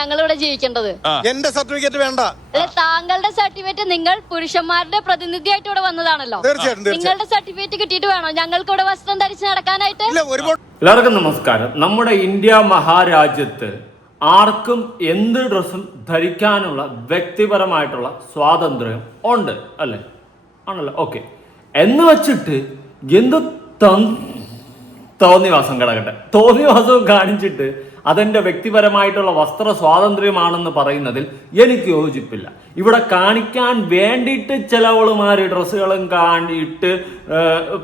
ഞങ്ങൾ ഇവിടെ ജീവിക്കേണ്ടത്. എന്റെ സർട്ടിഫിക്കറ്റ് വേണ്ട. താങ്കളുടെ സർട്ടിഫിക്കറ്റ് നിങ്ങൾ പുരുഷന്മാരുടെ പ്രതിനിധിയായിട്ട് ഇവിടെ വന്നതാണല്ലോ. നിങ്ങളുടെ സർട്ടിഫിക്കറ്റ് കിട്ടിയിട്ട് വേണോ ഞങ്ങൾക്ക് ഇവിടെ വസ്ത്രം ധരിച്ച് നടക്കാനായിട്ട്? എല്ലാവർക്കും നമസ്കാരം. നമ്മുടെ ഇന്ത്യ മഹാരാജ്യത്ത് ആർക്കും എന്ത് ഡ്രസ്സും ധരിക്കാനുള്ള വ്യക്തിപരമായിട്ടുള്ള സ്വാതന്ത്ര്യം ഉണ്ട് അല്ലേ? ആണല്ലോ. ഓക്കെ, എന്ന് വെച്ചിട്ട് എന്ത് തോന്നിവാസം കിടക്കട്ടെ, തോന്നിവാസവും കാണിച്ചിട്ട് അതെന്റെ വ്യക്തിപരമായിട്ടുള്ള വസ്ത്ര സ്വാതന്ത്ര്യമാണെന്ന് പറയുന്നതിൽ എനിക്ക് യോജിപ്പില്ല. ഇവിടെ കാണിക്കാൻ വേണ്ടിയിട്ട് ചിലവളുമാര് ഡ്രസ്സുകളും കാണിയിട്ട്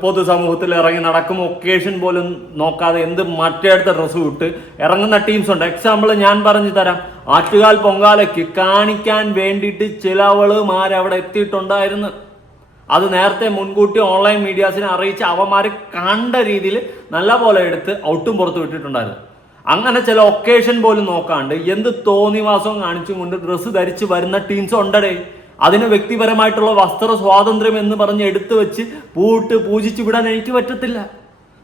പൊതുസമൂഹത്തിൽ ഇറങ്ങി നടക്കും. ഒക്കേഷൻ പോലും നോക്കാതെ എന്ത് മറ്റേടുത്ത ഡ്രസ്സ് ഇട്ട് ഇറങ്ങുന്ന ടീംസ് ഉണ്ട്. എക്സാമ്പിൾ ഞാൻ പറഞ്ഞു തരാം. ആറ്റുകാൽ പൊങ്കാലയ്ക്ക് കാണിക്കാൻ വേണ്ടിയിട്ട് ചിലവളുമാർ അവിടെ എത്തിയിട്ടുണ്ടായിരുന്നു. അത് നേരത്തെ മുൻകൂട്ടി ഓൺലൈൻ മീഡിയാസിനെ അറിയിച്ച് അവന്മാര് കണ്ട രീതിയിൽ നല്ല പോലെ എടുത്ത് ഔട്ടും പുറത്ത് വിട്ടിട്ടുണ്ടായിരുന്നു. അങ്ങനെ ചില ഒക്കേഷൻ പോലും നോക്കാണ്ട് എന്ത് തോന്നിവാസവും കാണിച്ചും കൊണ്ട് ഡ്രസ്സ് ധരിച്ച് വരുന്ന ടീംസ് ഉണ്ടടേ. അതിന് വ്യക്തിപരമായിട്ടുള്ള വസ്ത്ര സ്വാതന്ത്ര്യം എന്ന് പറഞ്ഞ് എടുത്തു വെച്ച് പൂജിച്ച് വിടാൻ എനിക്ക് പറ്റത്തില്ല.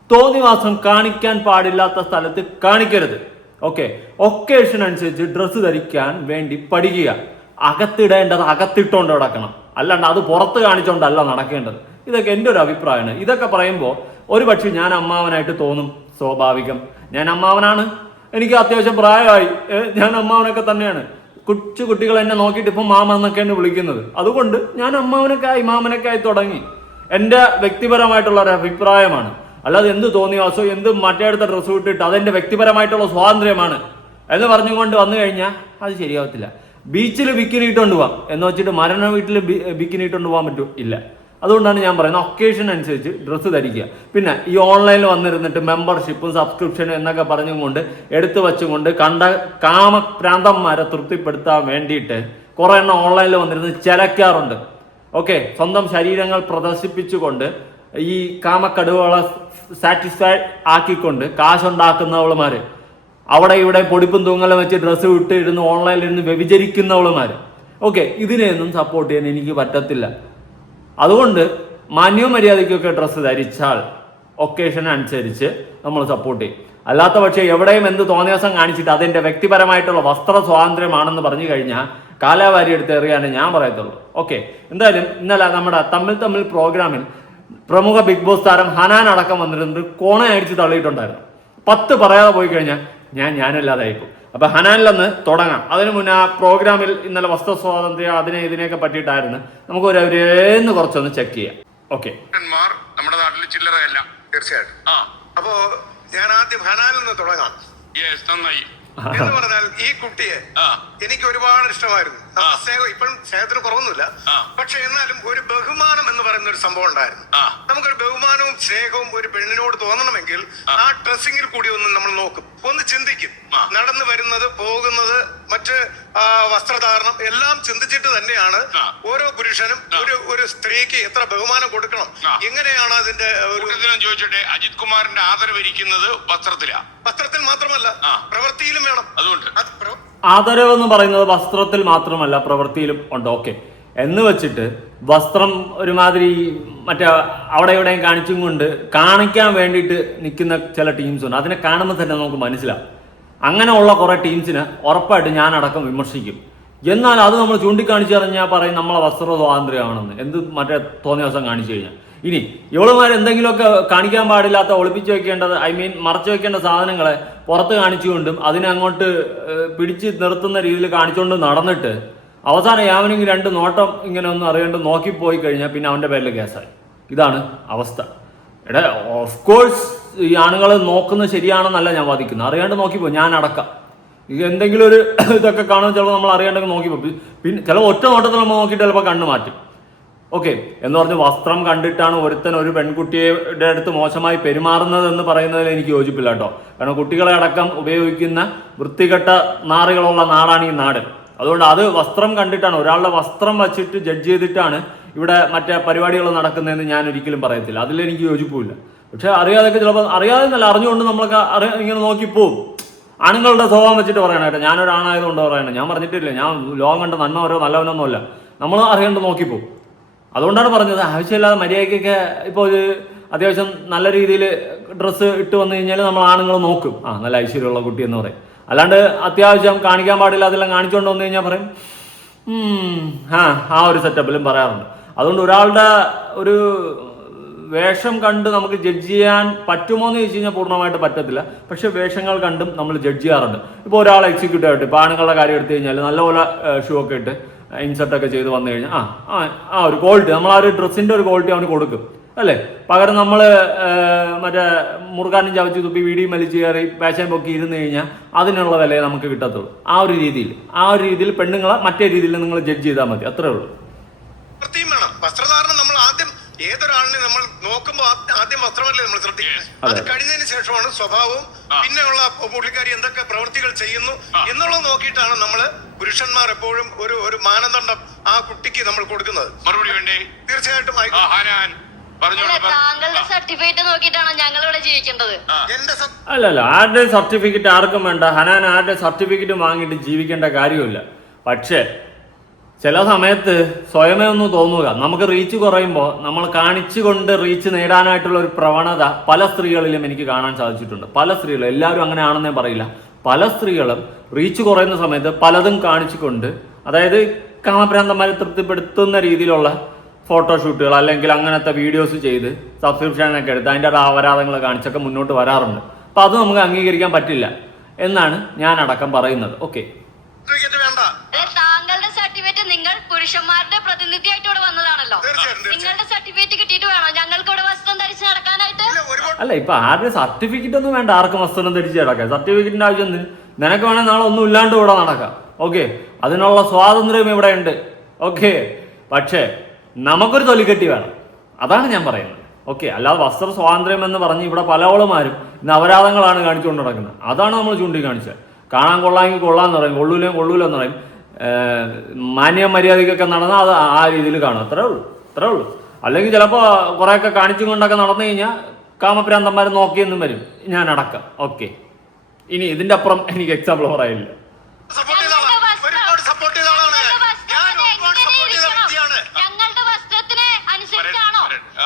തോന്നിവാസം കാണിക്കാൻ പാടില്ലാത്ത സ്ഥലത്ത് കാണിക്കരുത്. ഓക്കെ, ഒക്കേഷൻ അനുസരിച്ച് ഡ്രസ്സ് ധരിക്കാൻ വേണ്ടി പഠിക്കുക. അകത്തിടേണ്ടത് അകത്തിട്ടോണ്ട് നടക്കണം, അല്ലാണ്ട് അത് പുറത്ത് കാണിച്ചോണ്ടല്ല നടക്കേണ്ടത്. ഇതൊക്കെ എൻ്റെ ഒരു അഭിപ്രായമാണ്. ഇതൊക്കെ പറയുമ്പോൾ ഒരു പക്ഷേ ഞാൻ അമ്മാവനായിട്ട് തോന്നും, സ്വാഭാവികം. ഞാൻ അമ്മാവനാണ്, എനിക്ക് അത്യാവശ്യം പ്രായമായി, ഞാൻ അമ്മാവനൊക്കെ തന്നെയാണ്. കുട്ടികൾ എന്നെ നോക്കിയിട്ട് ഇപ്പം മാമ എന്നൊക്കെയാണ് വിളിക്കുന്നത്. അതുകൊണ്ട് ഞാൻ മാമനൊക്കെ ആയി തുടങ്ങി. എൻ്റെ വ്യക്തിപരമായിട്ടുള്ള ഒരു അഭിപ്രായമാണ്. അല്ലാതെ എന്ത് തോന്നിയാസോ എന്ത് മറ്റേടുത്ത ഡ്രസ്സ് ഇട്ടിട്ട് അതെൻ്റെ വ്യക്തിപരമായിട്ടുള്ള സ്വാതന്ത്ര്യമാണ് എന്ന് പറഞ്ഞുകൊണ്ട് വന്നു കഴിഞ്ഞാൽ അത് ശരിയാവത്തില്ല. ബീച്ചിൽ ബിക്കിനി ഇട്ടുകൊണ്ട് പോവാം എന്ന് വെച്ചിട്ട് മരണ വീട്ടിൽ ബിക്കിനി ഇട്ടുകൊണ്ട് പോകാൻ പറ്റും? ഇല്ല. അതുകൊണ്ടാണ് ഞാൻ പറയുന്നത് ഒക്കേഷൻ അനുസരിച്ച് ഡ്രസ്സ് ധരിക്കുക. പിന്നെ ഈ ഓൺലൈനിൽ വന്നിരുന്നിട്ട് മെമ്പർഷിപ്പും സബ്സ്ക്രിപ്ഷനും എന്നൊക്കെ പറഞ്ഞുകൊണ്ട് എടുത്തു വെച്ചുകൊണ്ട് കണ്ട കാമപ്രാന്തന്മാരെ തൃപ്തിപ്പെടുത്താൻ വേണ്ടിയിട്ട് കുറെ എണ്ണം ഓൺലൈനിൽ വന്നിരുന്ന് ചിലക്കാറുണ്ട്. ഓക്കെ, സ്വന്തം ശരീരങ്ങൾ പ്രദർശിപ്പിച്ചുകൊണ്ട് ഈ കാമക്കടുവകളെ സാറ്റിസ്ഫൈഡ് ആക്കിക്കൊണ്ട് കാശുണ്ടാക്കുന്നവളുമാര്, അവിടെ ഇവിടെ പൊടിപ്പും തൂങ്ങലും വെച്ച് ഡ്രസ്സ് വിട്ട് ഇരുന്ന് ഓൺലൈനിൽ ഇരുന്ന് വ്യഭിചരിക്കുന്നവളുമാര്. ഓക്കെ, ഇതിനെയൊന്നും സപ്പോർട്ട് ചെയ്യാൻ എനിക്ക് പറ്റത്തില്ല. അതുകൊണ്ട് മാന്യവും മര്യാദയ്ക്കൊക്കെ ഡ്രസ്സ് ധരിച്ചാൽ ഒക്കേഷൻ അനുസരിച്ച് നമ്മൾ സപ്പോർട്ട് ചെയ്യും. അല്ലാത്ത പക്ഷേ എവിടെയും എന്ത് തോന്നിയാസം കാണിച്ചിട്ട് അതെന്റെ വ്യക്തിപരമായിട്ടുള്ള വസ്ത്ര സ്വാതന്ത്ര്യമാണെന്ന് പറഞ്ഞു കഴിഞ്ഞാൽ കാലാവാരി എടുത്ത് എറിയാനേ ഞാൻ പറയത്തുള്ളൂ. ഓക്കെ, എന്തായാലും ഇന്നലെ നമ്മുടെ തമ്മിൽ പ്രോഗ്രാമിൽ പ്രമുഖ ബിഗ് ബോസ് താരം ഹനാൻ അടക്കം വന്നിരുന്നത് കോണ അടിച്ച് തള്ളിയിട്ടുണ്ടായിരുന്നു. 10 പറയാതെ പോയി കഴിഞ്ഞാൽ ഞാനല്ലാതായിപ്പോ. അപ്പൊ ഹനാനിലൊന്ന് തുടങ്ങാം. അതിനു മുന്നേ ആ പ്രോഗ്രാമിൽ ഇന്നലെ വസ്ത്ര സ്വാതന്ത്ര്യം ഇതിനെയൊക്കെ പറ്റിയിട്ടായിരുന്നു. നമുക്ക് ഒരേന്ന് കുറച്ചൊന്ന് ചെക്ക് ചെയ്യാം. ഓക്കെ, നമ്മുടെ നാട്ടിൽ ചില്ലറയല്ല. തീർച്ചയായിട്ടും. അപ്പോ ഞാൻ ആദ്യം ഹനാനിൽ നിന്ന് തുടങ്ങാം. നന്നായി എന്ന് പറഞ്ഞാൽ ഈ കുട്ടിയെ എനിക്ക് ഒരുപാട് ഇഷ്ടമായിരുന്നു. സ്നേഹം ഇപ്പോഴും സ്നേഹത്തിന് കുറവൊന്നുമില്ല, പക്ഷെ എന്നാലും ഒരു ബഹുമാനം എന്ന് പറയുന്ന ഒരു സംഭവം ഉണ്ടായിരുന്നു. നമുക്കൊരു ബഹുമാനവും സ്നേഹവും ഒരു പെണ്ണിനോട് തോന്നണമെങ്കിൽ ആ ഡ്രസ്സിങ്ങിൽ കൂടി ഒന്ന് നമ്മൾ നോക്കും, ഒന്ന് ചിന്തിക്കും. നടന്നു വരുന്നത്, പോകുന്നത്, മറ്റ് വസ്ത്രധാരണം എല്ലാം ചിന്തിച്ചിട്ട് തന്നെയാണ് ഓരോ പുരുഷനും ഒരു സ്ത്രീക്ക് എത്ര ബഹുമാനം കൊടുക്കണം, എങ്ങനെയാണ് അതിന്റെ ചോദിച്ചോട്ടെ. അജിത് കുമാറിന്റെ ആദരവിരിക്കുന്നത് വസ്ത്രത്തിൽ മാത്രമല്ല പ്രവൃത്തിയിലും വേണം. അതുകൊണ്ട് ആദരവ് എന്ന് പറയുന്നത് വസ്ത്രത്തിൽ മാത്രമല്ല പ്രവൃത്തിയിലും ഉണ്ട്. ഓക്കെ, എന്ന് വെച്ചിട്ട് വസ്ത്രം ഒരുമാതിരി മറ്റേ അവിടെ ഇവിടെയും കാണിച്ചും കൊണ്ട് കാണിക്കാൻ വേണ്ടിയിട്ട് നിൽക്കുന്ന ചില ടീംസ് ഉണ്ട്. അതിനെ കാണുമ്പോൾ തന്നെ നമുക്ക് മനസ്സിലാവും. അങ്ങനെയുള്ള കുറെ ടീംസിന് ഉറപ്പായിട്ട് ഞാൻ അടക്കം വിമർശിക്കും. എന്നാൽ അത് നമ്മൾ ചൂണ്ടിക്കാണിച്ചു പറഞ്ഞാൽ പറയും നമ്മളെ വസ്ത്ര സ്വാതന്ത്ര്യമാണെന്ന്. എന്ത് മറ്റേ തോന്നിയ ദിവസം കാണിച്ചു കഴിഞ്ഞാൽ ഇനി ഇവളുമാർ എന്തെങ്കിലുമൊക്കെ കാണിക്കാൻ പാടില്ലാത്ത ഒളിപ്പിച്ച് വെക്കേണ്ടത് മറച്ചു വെക്കേണ്ട സാധനങ്ങളെ പുറത്ത് കാണിച്ചുകൊണ്ടും അതിനെ അങ്ങോട്ട് പിടിച്ച് നിർത്തുന്ന രീതിയിൽ കാണിച്ചുകൊണ്ട് നടന്നിട്ട് അവസാനം യാവനെങ്കിൽ 2 നോട്ടം ഇങ്ങനെ ഒന്നും അറിയാണ്ട് നോക്കിപ്പോയി കഴിഞ്ഞാൽ പിന്നെ അവൻ്റെ പേരിൽ കേസായി. ഇതാണ് അവസ്ഥ. ഓഫ് കോഴ്സ് ഈ ആണുങ്ങൾ നോക്കുന്നത് ശരിയാണെന്നല്ല ഞാൻ വാദിക്കുന്നത്. അറിയാണ്ട് നോക്കിപ്പോയി, ഞാൻ അടക്കാം. എന്തെങ്കിലും ഒരു ഇതൊക്കെ കാണുമ്പോൾ ചിലപ്പോൾ നമ്മൾ അറിയാണ്ടൊക്കെ നോക്കിപ്പോയി. പിന്നെ ചിലപ്പോൾ ഒറ്റ നോട്ടത്തിൽ നമ്മൾ നോക്കിയിട്ട് ചിലപ്പോൾ കണ്ണ് മാറ്റും. ഓക്കെ, എന്ന് പറഞ്ഞ് വസ്ത്രം കണ്ടിട്ടാണ് ഒരുത്തൻ ഒരു പെൺകുട്ടിയുടെ അടുത്ത് മോശമായി പെരുമാറുന്നത് എന്ന് പറയുന്നതിൽ എനിക്ക് യോജിപ്പില്ല കേട്ടോ. കാരണം കുട്ടികളെ അടക്കം ഉപയോഗിക്കുന്ന വൃത്തികെട്ട നാറുകളുള്ള നാടാണ് ഈ നാട്. അതുകൊണ്ട് അത് വസ്ത്രം കണ്ടിട്ടാണ്, ഒരാളുടെ വസ്ത്രം വച്ചിട്ട് ജഡ്ജ് ചെയ്തിട്ടാണ് ഇവിടെ മറ്റേ പരിപാടികൾ നടക്കുന്നതെന്ന് ഞാൻ ഒരിക്കലും പറയത്തില്ല. അതിലെനിക്ക് യോജിപ്പില്ല. പക്ഷെ അറിയാതൊക്കെ ചിലപ്പോൾ അറിയാതെ നല്ല അറിഞ്ഞുകൊണ്ട് നമ്മളൊക്കെ ഇങ്ങനെ നോക്കിപ്പോവും. ആണുങ്ങളുടെ സ്വഭാവം വെച്ചിട്ട് പറയണം കേട്ടോ. ഞാനൊരാണായതുകൊണ്ട് പറയണം, ഞാൻ പറഞ്ഞിട്ടില്ല ഞാൻ ലോകം കണ്ട നന്മ നല്ലവനൊന്നുമല്ല. നമ്മൾ അറിയാണ്ട് നോക്കിപ്പോവും. അതുകൊണ്ടാണ് പറഞ്ഞത് ആവശ്യമില്ലാതെ മര്യാദയ്ക്കൊക്കെ ഇപ്പോൾ ഒരു അത്യാവശ്യം നല്ല രീതിയിൽ ഡ്രസ്സ് ഇട്ട് വന്നു കഴിഞ്ഞാൽ നമ്മൾ ആണുങ്ങൾ നോക്കും, നല്ല ഐശ്വര്യമുള്ള കുട്ടി എന്ന് പറയും. അല്ലാണ്ട് അത്യാവശ്യം കാണിക്കാൻ പാടില്ല അതെല്ലാം കാണിച്ചുകൊണ്ട് വന്നു കഴിഞ്ഞാൽ പറയും ആ ഒരു സെറ്റപ്പിലും പറയാറുണ്ട്. അതുകൊണ്ട് ഒരാളുടെ ഒരു വേഷം കണ്ട് നമുക്ക് ജഡ്ജ് ചെയ്യാൻ പറ്റുമോ എന്ന് ചോദിച്ചു കഴിഞ്ഞാൽ പൂർണ്ണമായിട്ട് പറ്റത്തില്ല. പക്ഷെ വേഷങ്ങൾ കണ്ടും നമ്മൾ ജഡ്ജ് ചെയ്യാറുണ്ട്. ഇപ്പോൾ ഒരാൾ എക്സിക്യൂട്ടീവ് ആയിട്ട് ഇപ്പോൾ ആണുങ്ങളുടെ കാര്യം എടുത്തു കഴിഞ്ഞാൽ നല്ലപോലെ ഷൂ ഒക്കെ ഇട്ട് ഇൻസെർട്ടൊക്കെ ചെയ്ത് വന്നു കഴിഞ്ഞാൽ ആ ഒരു ക്വാളിറ്റി, നമ്മൾ ആ ഒരു ഡ്രസ്സിൻ്റെ ഒരു ക്വാളിറ്റി അവന് കൊടുക്കും അല്ലേ. പകരം നമ്മൾ മറ്റേ മുറുകാനും ചവച്ച് തുപ്പി വീടിയും വലിച്ചു കയറി പാഷൻ പൊക്കി ഇരുന്ന് കഴിഞ്ഞാൽ അതിനുള്ള വിലയെ നമുക്ക് കിട്ടത്തുള്ളൂ. ആ ഒരു രീതിയിൽ പെണ്ണുങ്ങളെ മറ്റേ രീതിയിൽ നിങ്ങൾ ജഡ്ജ് ചെയ്താൽ മതി, അത്രേ ഉള്ളൂ. വേണം വസ്ത്രധാരണം. നമ്മൾ ആദ്യം ഏതൊരാളിനെ നമ്മൾ നോക്കുമ്പോൾ ആദ്യം വസ്ത്രമല്ലേ നമ്മൾ ശ്രദ്ധിക്കുന്നത്. അത് കഴിഞ്ഞതിന് ശേഷമാണ് സ്വഭാവവും പിന്നെയുള്ള പുള്ളിക്കാരി എന്തൊക്കെ പ്രവൃത്തികൾ ചെയ്യുന്നു എന്നുള്ളത് നോക്കിയിട്ടാണ് നമ്മൾ പുരുഷന്മാർ എപ്പോഴും ഒരു മാനദണ്ഡം ആ കുട്ടിക്ക് നമ്മൾ കൊടുക്കുന്നത്. മറുപടി വേണ്ടേ? തീർച്ചയായിട്ടും താങ്കളുടെ സർട്ടിഫിക്കറ്റ് നോക്കിയിട്ടാണ് ഞങ്ങൾ ഇവിടെ ജീവിക്കേണ്ടത്. അല്ലല്ല, ആരുടെ സർട്ടിഫിക്കറ്റ് ആർക്കും വേണ്ട. ഹനാൻ ആരുടെ സർട്ടിഫിക്കറ്റ് വാങ്ങിയിട്ട് ജീവിക്കേണ്ട കാര്യമില്ല. പക്ഷേ ചില സമയത്ത് സ്വയമേ ഒന്ന് തോന്നുക, നമുക്ക് റീച്ച് കുറയുമ്പോൾ നമ്മൾ കാണിച്ചുകൊണ്ട് റീച്ച് നേടാനായിട്ടുള്ള ഒരു പ്രവണത പല സ്ത്രീകളിലും എനിക്ക് കാണാൻ സാധിച്ചിട്ടുണ്ട്. പല സ്ത്രീകളും, എല്ലാവരും അങ്ങനെ ആണെന്നേ പറയില്ല, പല സ്ത്രീകളും റീച്ച് കുറയുന്ന സമയത്ത് പലതും കാണിച്ചുകൊണ്ട്, അതായത് കാമഭ്രാന്തന്മാരെ തൃപ്തിപ്പെടുത്തുന്ന രീതിയിലുള്ള ഫോട്ടോഷൂട്ടുകൾ അല്ലെങ്കിൽ അങ്ങനത്തെ വീഡിയോസ് ചെയ്ത് സബ്സ്ക്രിപ്ഷനൊക്കെ എടുത്ത് അതിൻ്റെ അപരാധങ്ങൾ കാണിച്ചൊക്കെ മുന്നോട്ട് വരാറുണ്ട്. അപ്പം അത് നമുക്ക് അംഗീകരിക്കാൻ പറ്റില്ല എന്നാണ് ഞാൻ അടക്കം പറയുന്നത്. ഓക്കെ, താങ്കളുടെ സർട്ടിഫിക്കറ്റ് നിങ്ങൾ പുരുഷന്മാരുടെ പ്രതിനിധിയായിട്ട് ഇവിടെ വന്നതാണല്ലോ. നിങ്ങളുടെ സർട്ടിഫിക്കറ്റ് കിട്ടിയിട്ട് വേണോ ഞങ്ങൾക്ക് ഇവിടെ വസ്ത്രം ധരിച്ച് നടക്കാനായിട്ട്? അല്ല, ഇപ്പൊ ആരുടെ സർട്ടിഫിക്കറ്റ് ഒന്നും വേണ്ട ആർക്കും വസ്ത്രം ധരിച്ച് നടക്കാം. സർട്ടിഫിക്കറ്റിന്റെ ആവശ്യം നിനക്ക് വേണേൽ നാളെ ഒന്നും ഇല്ലാണ്ട് ഇവിടെ നടക്കാം. ഓക്കെ, അതിനുള്ള സ്വാതന്ത്ര്യം ഇവിടെ ഉണ്ട്. ഓക്കെ, പക്ഷേ നമുക്കൊരു തൊലിക്കെട്ടി വേണം, അതാണ് ഞാൻ പറയുന്നത്. ഓക്കെ, അല്ലാതെ വസ്ത്ര സ്വാതന്ത്ര്യം എന്ന് പറഞ്ഞ് ഇവിടെ പലവളുമാരും ഇന്ന് അപരാധങ്ങളാണ് കാണിച്ചുകൊണ്ട് നടക്കുന്നത്. അതാണ് നമ്മൾ ചൂണ്ടിക്കാണിച്ചത്. കാണാൻ കൊള്ളാമെങ്കിൽ കൊള്ളാന്ന് പറയും, കൊള്ളൂലെന്ന് പറയും. മാന്യ മര്യാദയ്ക്കൊക്കെ നടന്നാൽ അത് ആ രീതിയിൽ കാണും. അത്രേ ഉള്ളൂ. അല്ലെങ്കിൽ ചിലപ്പോൾ കുറേയൊക്കെ കാണിച്ചും കൊണ്ടൊക്കെ നടന്നു കഴിഞ്ഞാൽ കാമഭ്രാന്തന്മാർ നോക്കിയെന്നും വരും, ഞാൻ അടക്കം. ഓക്കെ, ഇനി ഇതിന്റെ അപ്പുറം എനിക്ക് എക്സാമ്പിൾ പറയില്ല. ഞങ്ങളുടെ വസ്ത്രത്തിന് അനുസരിച്ചാണോ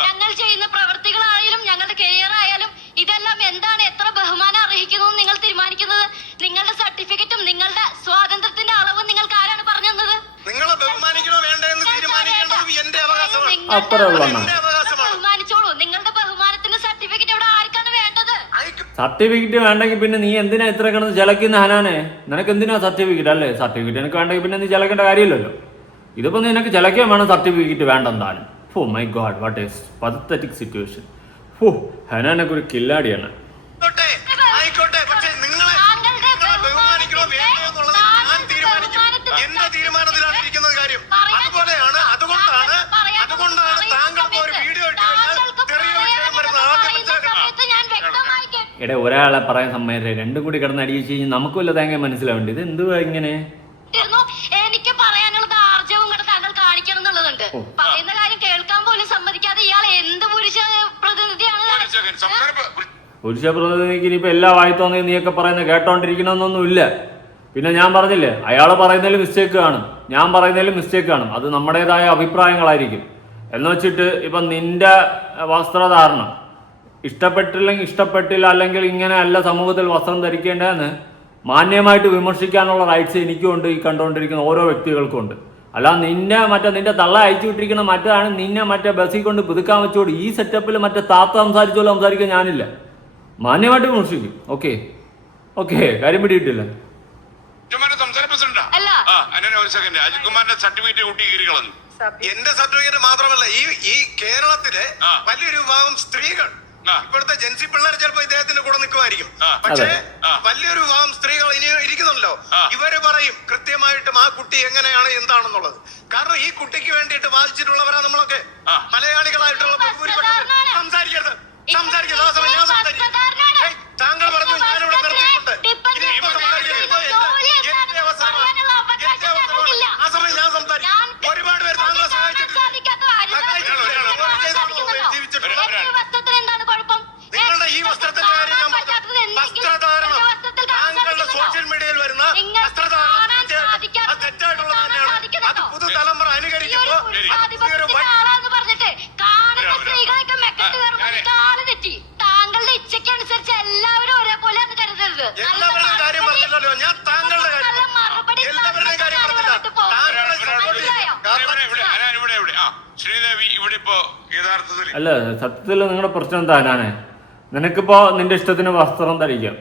ഞങ്ങൾ ചെയ്യുന്ന പ്രവൃത്തികളായാലും ഞങ്ങളുടെ കരിയർ ആയാലും ഇതെല്ലാം എന്താണ്, എത്ര ബഹുമാനം അർഹിക്കുന്നു നിങ്ങൾ തീരുമാനിക്കുന്നത്? നിങ്ങളുടെ സർട്ടിഫിക്കറ്റും നിങ്ങളുടെ സ്വാതന്ത്ര്യത്തിന്റെ അളവും നിങ്ങൾക്ക് ആരാണ് പറഞ്ഞു തന്നത്? നിങ്ങളെ ബഹുമാനിക്കണോ വേണ്ടോ എന്ന് തീരുമാനിക്കേണ്ടത് എന്റെ അവകാശമാണ്. ബഹുമാനിച്ചോളൂ. നിങ്ങളുടെ ബഹുമാനത്തിന്റെ സർട്ടിഫിക്കറ്റ് ഇവിടെ ആർക്കാണ് വേണ്ടത്? സർട്ടിഫിക്കറ്റ് വേണ്ടെങ്കിൽ പിന്നെ നീ എന്തിനാ ഇത്ര കിടന്ന് ചിലക്കുന്ന ഹനാനെ? നിനക്ക് എന്തിനാ സർട്ടിഫിക്കറ്റ്? അല്ലേ, സർട്ടിഫിക്കറ്റ് എനിക്ക് വേണ്ടെങ്കിൽ പിന്നെ നീ ചിലക്കേണ്ട കാര്യമില്ലല്ലോ. ഇതിപ്പോ നിനക്ക് ചിലക്കാൻ വേണം, സർട്ടിഫിക്കറ്റ് വേണ്ടെന്താണ്? Oh my god, what is pathetic situation. Oh, ഹനാനൊക്കെ ഒരു കില്ലാടിയാണ്. ആയിക്കോട്ടെ, പക്ഷേ നിങ്ങളെ ബഹുമാനിക്കണോ വേണ്ടോ എന്നുള്ളത് ഞാൻ തീരുമാനിക്കും. എന്റെ തീരുമാനത്തിലാണ് ഇരിക്കുന്നത് കാര്യം. അതുപോലെയാണ്, അതുകൊണ്ടാണ് താങ്കൾ ഒരു വീഡിയോ ഇട്ട് എടേ ഒരാളെ പറയാൻ സമ്മതിരെ രണ്ടും കൂടി കിടന്ന് അടിയിച്ച് കഴിഞ്ഞാൽ നമുക്ക് വല്ല തേങ്ങ മനസ്സിലാവേണ്ടി. ഇത് എന്തുവാ ഇങ്ങനെ? എനിക്ക് പറയാനുള്ളത് ആർജവും കൂടെ താങ്കൾ കാണിക്കണം എന്നുള്ളതുണ്ട്. പറയുന്ന കാര്യം കേൾക്കാൻ പോലും സമ്മതിക്കാതെ ഇയാൾ എന്ത് പുരുഷ പ്രതിനിധിയാണ്? പുരുഷ പ്രതിനിധിക്ക് ഇനിയിപ്പോ എല്ലാ വായിത്തോന്നേ നീയൊക്കെ പറയുന്നത് കേട്ടോണ്ടിരിക്കണമെന്നൊന്നുമില്ല. പിന്നെ ഞാൻ പറഞ്ഞില്ലേ, അയാൾ പറയുന്നതിൽ മിസ്റ്റേക്ക് കാണും, ഞാൻ പറയുന്നതിൽ മിസ്റ്റേക്ക് കാണും. അത് നമ്മുടേതായ അഭിപ്രായങ്ങളായിരിക്കും. എന്ന് വെച്ചിട്ട് ഇപ്പം നിന്റെ വസ്ത്രധാരണം ഇഷ്ടപ്പെട്ടില്ല, അല്ലെങ്കിൽ ഇങ്ങനെ അല്ല സമൂഹത്തിൽ വസ്ത്രം ധരിക്കേണ്ടതെന്ന് മാന്യമായിട്ട് വിമർശിക്കാനുള്ള റൈറ്റ്സ് എനിക്കും ഉണ്ട്, ഈ കണ്ടുകൊണ്ടിരിക്കുന്ന ഓരോ വ്യക്തികൾക്കും ഉണ്ട്. അല്ല നിന്റെ തള്ള അയച്ചു വിട്ടിരിക്കുന്ന മറ്റാണ് നിന്നെ മറ്റേ ബസ്സിൽ കൊണ്ട് പുതുക്കാൻ വെച്ചോട് ഈ സെറ്റപ്പിൽ മറ്റേ താത്ത സംസാരിച്ചോളൂ സംസാരിക്കാൻ ഞാനില്ല. മാന്യമായിട്ട് വിമർശിക്കും. ഓക്കെ, കാര്യം പിടിയിട്ടില്ല. എന്റെ സർട്ടിഫിക്കറ്റ് മാത്രമല്ല, ഈ കേരളത്തിലെ വലിയൊരു വിഭാഗം സ്ത്രീകൾ, ഇപ്പോഴത്തെ ജെൻസി പിള്ളേർ ചിലപ്പോ ഇദ്ദേഹത്തിന്റെ കൂടെ നിൽക്കുമായിരിക്കും, പക്ഷേ വലിയൊരു വിഭാഗം സ്ത്രീകൾ ഇനി ഇരിക്കുന്നുണ്ടല്ലോ, ഇവര് പറയും കൃത്യമായിട്ടും ആ കുട്ടി എങ്ങനെയാണ് എന്താണെന്നുള്ളത്. കാരണം ഈ കുട്ടിക്ക് വേണ്ടിയിട്ട് വാദിച്ചിട്ടുള്ളവരാ നമ്മളൊക്കെ. മലയാളികളായിട്ടുള്ള സംസാരിക്കരുത്. താങ്കൾ പറഞ്ഞു ഞാനിവിടെ നിർത്തിയിട്ടുണ്ട്. ആ സമയം ഞാൻ സംസാരിക്കും. ഒരുപാട് പേര് താങ്കളെ സഹായിച്ചിട്ടുണ്ട്. നിങ്ങളുടെ ഈ വസ്ത്രത്തിന്റെ കാര്യം ഞാൻ പറഞ്ഞു. വസ്ത്രധാരണം, താങ്കളുടെ സോഷ്യൽ മീഡിയയിൽ വരുന്ന വസ്ത്രധാരണം തെറ്റായിട്ടുള്ളത് തന്നെയാണ്. അത് പുതുതലമുറ അനുകരിക്കുമ്പോ താങ്കളുടെ ഇച്ഛയ്ക്കനുസരിച്ച് എല്ലാവരും ഒരേപോലെ ഇപ്പോ യഥാർത്ഥത്തിൽ? അല്ല, സത്യത്തിൽ നിങ്ങളുടെ പ്രശ്നം എന്താ? നിനക്കിപ്പോ നിന്റെ ഇഷ്ടത്തിന് വസ്ത്രം ധരിക്കാം,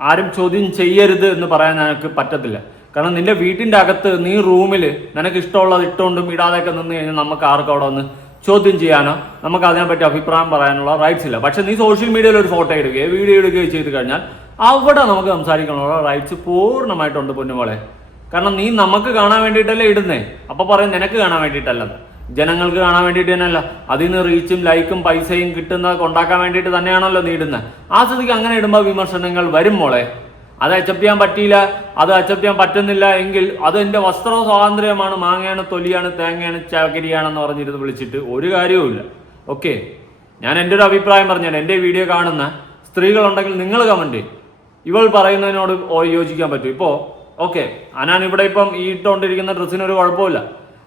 ആരും ചോദ്യം ചെയ്യരുത് എന്ന് പറയാൻ നിനക്ക് പറ്റത്തില്ല. കാരണം നിന്റെ വീട്ടിന്റെ അകത്ത് നീ റൂമിൽ നിനക്ക് ഇഷ്ടമുള്ളത് ഇട്ടുകൊണ്ടും ഇടാതെയൊക്കെ നിന്ന് കഴിഞ്ഞാൽ നമുക്ക് ആർക്കും അവിടെ വന്ന് ചോദ്യം ചെയ്യാനോ നമുക്ക് അതിനെപ്പറ്റി അഭിപ്രായം പറയാനുള്ള റൈറ്റ്സ് ഇല്ല. പക്ഷെ നീ സോഷ്യൽ മീഡിയയിൽ ഒരു ഫോട്ടോ എടുക്കുകയോ വീഡിയോ എടുക്കുകയോ ചെയ്ത് കഴിഞ്ഞാൽ അവിടെ നമുക്ക് സംസാരിക്കാനുള്ള റൈറ്റ്സ് പൂർണ്ണമായിട്ടുണ്ട് പൊന്നുമോളെ. കാരണം നീ നമുക്ക് കാണാൻ വേണ്ടിയിട്ടല്ലേ ഇടുന്നേ. അപ്പൊ പറയും നിനക്ക് കാണാൻ വേണ്ടിയിട്ടല്ലത്, ജനങ്ങൾക്ക് കാണാൻ വേണ്ടിയിട്ട് തന്നെയല്ല. അതിൽ നിന്ന് റീച്ചും ലൈക്കും പൈസയും കിട്ടുന്നതൊക്കെ ഉണ്ടാക്കാൻ വേണ്ടിയിട്ട് തന്നെയാണല്ലോ നീ ഇടുന്നത്. ആ സ്ഥിതിക്ക് അങ്ങനെ ഇടുമ്പോൾ വിമർശനങ്ങൾ വരും മോളെ. അത് അക്സെപ്റ്റ് ചെയ്യാൻ പറ്റിയില്ല, അത് അക്സെപ്റ്റ് ചെയ്യാൻ പറ്റുന്നില്ല എങ്കിൽ അത് എൻ്റെ വസ്ത്ര സ്വാതന്ത്ര്യമാണ്, മാങ്ങയാണ്, തൊലിയാണ്, തേങ്ങയാണ്, ചാകരിയാണെന്ന് പറഞ്ഞിരുന്ന് വിളിച്ചിട്ട് ഒരു കാര്യവുമില്ല. ഓക്കെ, ഞാൻ എൻ്റെ ഒരു അഭിപ്രായം പറഞ്ഞാൽ എൻ്റെ വീഡിയോ കാണുന്ന സ്ത്രീകളുണ്ടെങ്കിൽ നിങ്ങൾ കമൻറ്റ് ചെയ്യും. ഇവൾ പറയുന്നതിനോട് യോജിക്കാൻ പറ്റും. ഇപ്പോൾ ഓക്കെ, അനാൻ ഇവിടെ ഇപ്പം ഈ ഇട്ടുകൊണ്ടിരിക്കുന്ന ഡ്രസ്സിനൊരു കുഴപ്പമില്ല.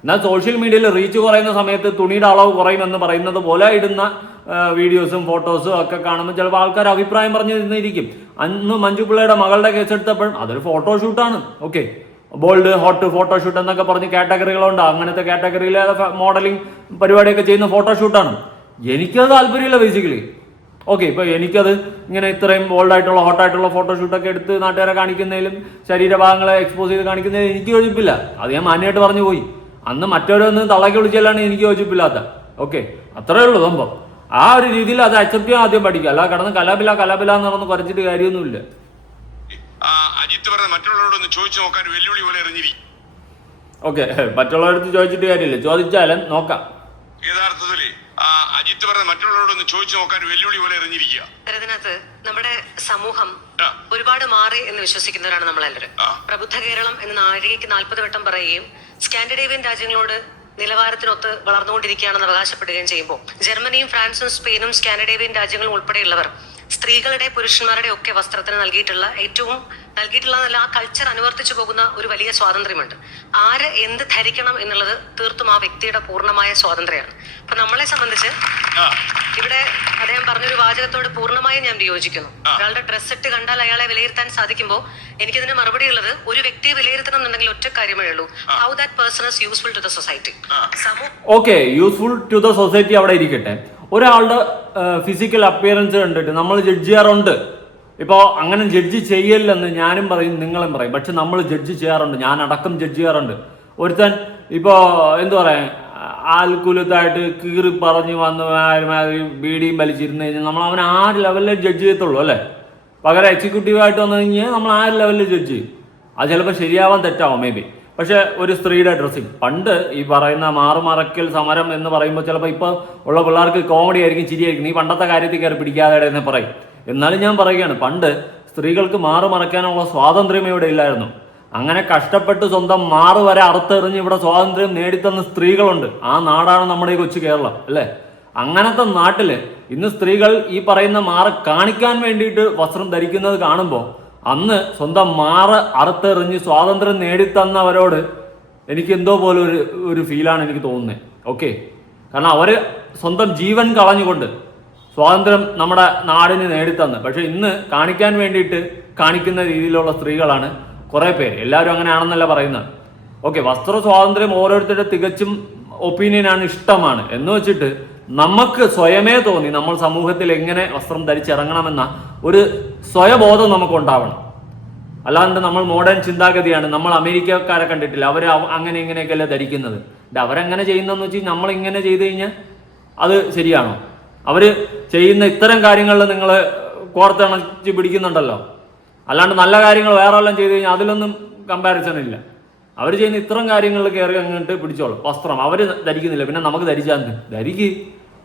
എന്നാൽ സോഷ്യൽ മീഡിയയിൽ റീച്ച് കുറയുന്ന സമയത്ത് തുണിയുടെ അളവ് കുറയുമെന്ന് പറയുന്നത് പോലെ ഇടുന്ന വീഡിയോസും ഫോട്ടോസും ഒക്കെ കാണുമ്പോൾ ചിലപ്പോൾ ആൾക്കാർ അഭിപ്രായം പറഞ്ഞു നിന്നിരിക്കും. അന്ന് മഞ്ജു പിള്ളയുടെ മകളുടെ കേസ് എടുത്തപ്പോഴും അതൊരു ഫോട്ടോഷൂട്ടാണ്. ഓക്കെ, ബോൾഡ് ഹോട്ട് ഫോട്ടോഷൂട്ട് എന്നൊക്കെ പറഞ്ഞ് കാറ്റഗറികളുണ്ട്. അങ്ങനത്തെ കാറ്റഗറിയിലെ മോഡലിംഗ് പരിപാടിയൊക്കെ ചെയ്യുന്ന ഫോട്ടോഷൂട്ടാണ്. എനിക്കത് താല്പര്യമില്ല ബേസിക്കലി. ഓക്കെ, ഇപ്പൊ എനിക്കത് ഇങ്ങനെ ഇത്രയും ബോൾഡായിട്ടുള്ള ഹോട്ടായിട്ടുള്ള ഫോട്ടോഷൂട്ടൊക്കെ എടുത്ത് നാട്ടുകാരെ കാണിക്കുന്നതിലും ശരീരഭാഗങ്ങളെ എക്സ്പോസ് ചെയ്ത് കാണിക്കുന്നതിലും എനിക്ക് യോജിപ്പില്ല. അത് ഞാൻ മാന്യമായിട്ട് പറഞ്ഞു പോയി. അന്ന് മറ്റവരൊന്ന് തളക്കി വിളിച്ചാലാണ് എനിക്ക് യോജിപ്പില്ലാത്ത. ഓക്കെ, അത്രേ ഉള്ളൂ സംഭവം. ആ ഒരു രീതിയിൽ അത് അക്സെപ്റ്റ് ചെയ്യാൻ ആദ്യം പഠിക്കുക. അല്ല കടന്ന് കലാപില എന്ന് പറഞ്ഞ് കുറച്ചിട്ട് കാര്യമൊന്നുമില്ല. അജിത്ത് പറഞ്ഞ മറ്റുള്ളവരോടൊന്ന് ചോദിച്ചു നോക്കാൻ വെല്ലുവിളി പോലെ എറിഞ്ഞിരിക്കും. ഓക്കെ, മറ്റുള്ളവരടുത്ത് ചോദിച്ചിട്ട് കാര്യമില്ല, ചോദിച്ചാലും നോക്കാം. യഥാർത്ഥത്തിൽ അജിത്ത് പറഞ്ഞ മറ്റുള്ളവരോടൊന്ന് ചോദിച്ചു നോക്കാൻ വെല്ലുവിളി പോലെ എറിഞ്ഞിരിക്കുക. ഇതിനകത്ത് നമ്മുടെ സമൂഹം ഒരുപാട് മാറി എന്ന് വിശ്വസിക്കുന്നവരാണ് നമ്മളെല്ലാവരും. പ്രബുദ്ധ കേരളം എന്ന് നാഴികയ്ക്ക് 40 വട്ടം പറയുകയും സ്കാൻഡിനേവിയൻ രാജ്യങ്ങളോട് നിലവാരത്തിനൊത്ത് വളർന്നുകൊണ്ടിരിക്കുകയാണെന്ന് അവകാശപ്പെടുകയും ചെയ്യുമ്പോൾ ജർമ്മനിയും ഫ്രാൻസും സ്പെയിനും സ്കാൻഡിനേവിയൻ രാജ്യങ്ങളും ഉൾപ്പെടെയുള്ളവർ സ്ത്രീകളുടെ പുരുഷന്മാരുടെ ഒക്കെ വസ്ത്രത്തിന് നൽകിയിട്ടുള്ള ആ കൾച്ചർ അനുവർത്തിച്ചു പോകുന്ന ഒരു വലിയ സ്വാതന്ത്ര്യമുണ്ട്. ആര് എന്ത് ധരിക്കണം എന്നുള്ളത് തീർത്തും ആ വ്യക്തിയുടെ പൂർണ്ണമായ സ്വാതന്ത്ര്യമാണ്. അപ്പൊ നമ്മളെ സംബന്ധിച്ച് ഇവിടെ അദ്ദേഹം പറഞ്ഞൊരു വാചകത്തോട് പൂർണ്ണമായും ഞാൻ വിയോജിക്കുന്നു. ഒരാളുടെ ഡ്രസ് ഇട്ട് കണ്ടാൽ അയാളെ വിലയിരുത്താൻ സാധിക്കുമ്പോൾ എനിക്കിതിന് മറുപടി ഉള്ളത്, ഒരു വ്യക്തിയെ വിലയിരുത്തണം എന്നുണ്ടെങ്കിൽ ഒറ്റ കാര്യമേ ഉള്ളൂ, how that person is useful to the society. Okay, useful to the society അവിടെ ഇരിക്കട്ടെ. ഒരാളുടെ ഫിസിക്കൽ അപ്പിയറൻസ് കണ്ടിട്ട് നമ്മൾ ജഡ്ജ് ചെയ്യാറുണ്ട്. ഇപ്പോൾ അങ്ങനെ ജഡ്ജ് ചെയ്യല്ലെന്ന് ഞാനും പറയും, നിങ്ങളും പറയും. പക്ഷെ നമ്മൾ ജഡ്ജ് ചെയ്യാറുണ്ട്, ഞാൻ അടക്കം ജഡ്ജ് ചെയ്യാറുണ്ട്. ഒരുത്തൻ ഇപ്പോൾ എന്താ പറയാ ആൽക്കുലത്തായിട്ട് കീറി പറഞ്ഞ് വന്ന് ബീഡിയും വലിച്ചിരുന്ന് കഴിഞ്ഞാൽ നമ്മൾ അവനെ ആ ലെവലിൽ ജഡ്ജ് ചെയ്യത്തുള്ളൂ അല്ലേ. പകരം എക്സിക്യൂട്ടീവായിട്ട് വന്നു കഴിഞ്ഞാൽ നമ്മൾ ആ ലെവലിൽ ജഡ്ജ് ചെയ്യും. അത് ചിലപ്പോൾ ശരിയാവാൻ തെറ്റാവും മേ ബി. പക്ഷെ ഒരു സ്ത്രീയുടെ ഡ്രസ്സിങ് പണ്ട് ഈ പറയുന്ന മാറുമറക്കൽ സമരം എന്ന് പറയുമ്പോൾ ചിലപ്പോൾ ഇപ്പോൾ ഉള്ള പിള്ളേർക്ക് കോമഡി ആയിരിക്കും, ചിരിയായിരിക്കും. നീ പണ്ടത്തെ കാര്യത്തിൽ കയറി പിടിക്കാതെ എന്ന് പറയും. എന്നാലും ഞാൻ പറയുകയാണ്, പണ്ട് സ്ത്രീകൾക്ക് മാറുമറക്കാനുള്ള സ്വാതന്ത്ര്യം ഇവിടെ ഇല്ലായിരുന്നു. അങ്ങനെ കഷ്ടപ്പെട്ട് സ്വന്തം മാറ് വരെ അറുത്തെറിഞ്ഞ് ഇവിടെ സ്വാതന്ത്ര്യം നേടിത്തന്ന സ്ത്രീകളുണ്ട്. ആ നാടാണ് നമ്മുടെ ഈ കൊച്ചു കേരളം അല്ലേ. അങ്ങനത്തെ നാട്ടില് ഇന്ന് സ്ത്രീകൾ ഈ പറയുന്ന മാറ് കാണിക്കാൻ വേണ്ടിയിട്ട് വസ്ത്രം ധരിക്കുന്നത് കാണുമ്പോൾ അന്ന് സ്വന്തം മാറ് അറുത്തെറിഞ്ഞ് സ്വാതന്ത്ര്യം നേടിത്തന്നവരോട് എനിക്ക് എന്തോ പോലെ ഒരു ഫീലാണ് എനിക്ക് തോന്നുന്നത്. ഓക്കെ, കാരണം അവര് സ്വന്തം ജീവൻ കളഞ്ഞുകൊണ്ട് സ്വാതന്ത്ര്യം നമ്മുടെ നാടിന് നേടിത്തന്ന്. പക്ഷെ ഇന്ന് കാണിക്കാൻ വേണ്ടിയിട്ട് കാണിക്കുന്ന രീതിയിലുള്ള സ്ത്രീകളാണ് കുറേ പേര്. എല്ലാവരും അങ്ങനെയാണെന്നല്ല പറയുന്നത്. ഓക്കെ, വസ്ത്ര സ്വാതന്ത്ര്യം ഓരോരുത്തരുടെ തികച്ചും ഒപ്പീനിയനാണ്, ഇഷ്ടമാണ് എന്ന് വെച്ചിട്ട് നമുക്ക് സ്വയമേ തോന്നി നമ്മൾ സമൂഹത്തിൽ എങ്ങനെ വസ്ത്രം ധരിച്ചിറങ്ങണമെന്ന ഒരു സ്വയബോധം നമുക്ക് ഉണ്ടാവണം. അല്ലാണ്ട് നമ്മൾ മോഡേൺ ചിന്താഗതിയാണ്, നമ്മൾ അമേരിക്കക്കാരെ കണ്ടിട്ടില്ല, അവർ അങ്ങനെ ഇങ്ങനെയൊക്കെയല്ലേ ധരിക്കുന്നത്. അവരെങ്ങനെ ചെയ്യുന്നതെന്ന് വെച്ചാൽ നമ്മൾ ഇങ്ങനെ ചെയ്ത് കഴിഞ്ഞാൽ അത് ശരിയാണോ? അവർ ചെയ്യുന്ന ഇത്തരം കാര്യങ്ങളിൽ നിങ്ങൾ കോർത്തിണച്ച് പിടിക്കുന്നുണ്ടല്ലോ. അല്ലാണ്ട് നല്ല കാര്യങ്ങൾ വേറെ എല്ലാം ചെയ്ത് കഴിഞ്ഞാൽ അതിലൊന്നും കമ്പാരിസൺ ഇല്ല. അവർ ചെയ്യുന്ന ഇത്തരം കാര്യങ്ങളിൽ കയറി അങ്ങോട്ട് പിടിച്ചോളും. വസ്ത്രം അവർ ധരിക്കുന്നില്ല, പിന്നെ നമുക്ക് ധരിച്ചാൽ ധരിക്ക്.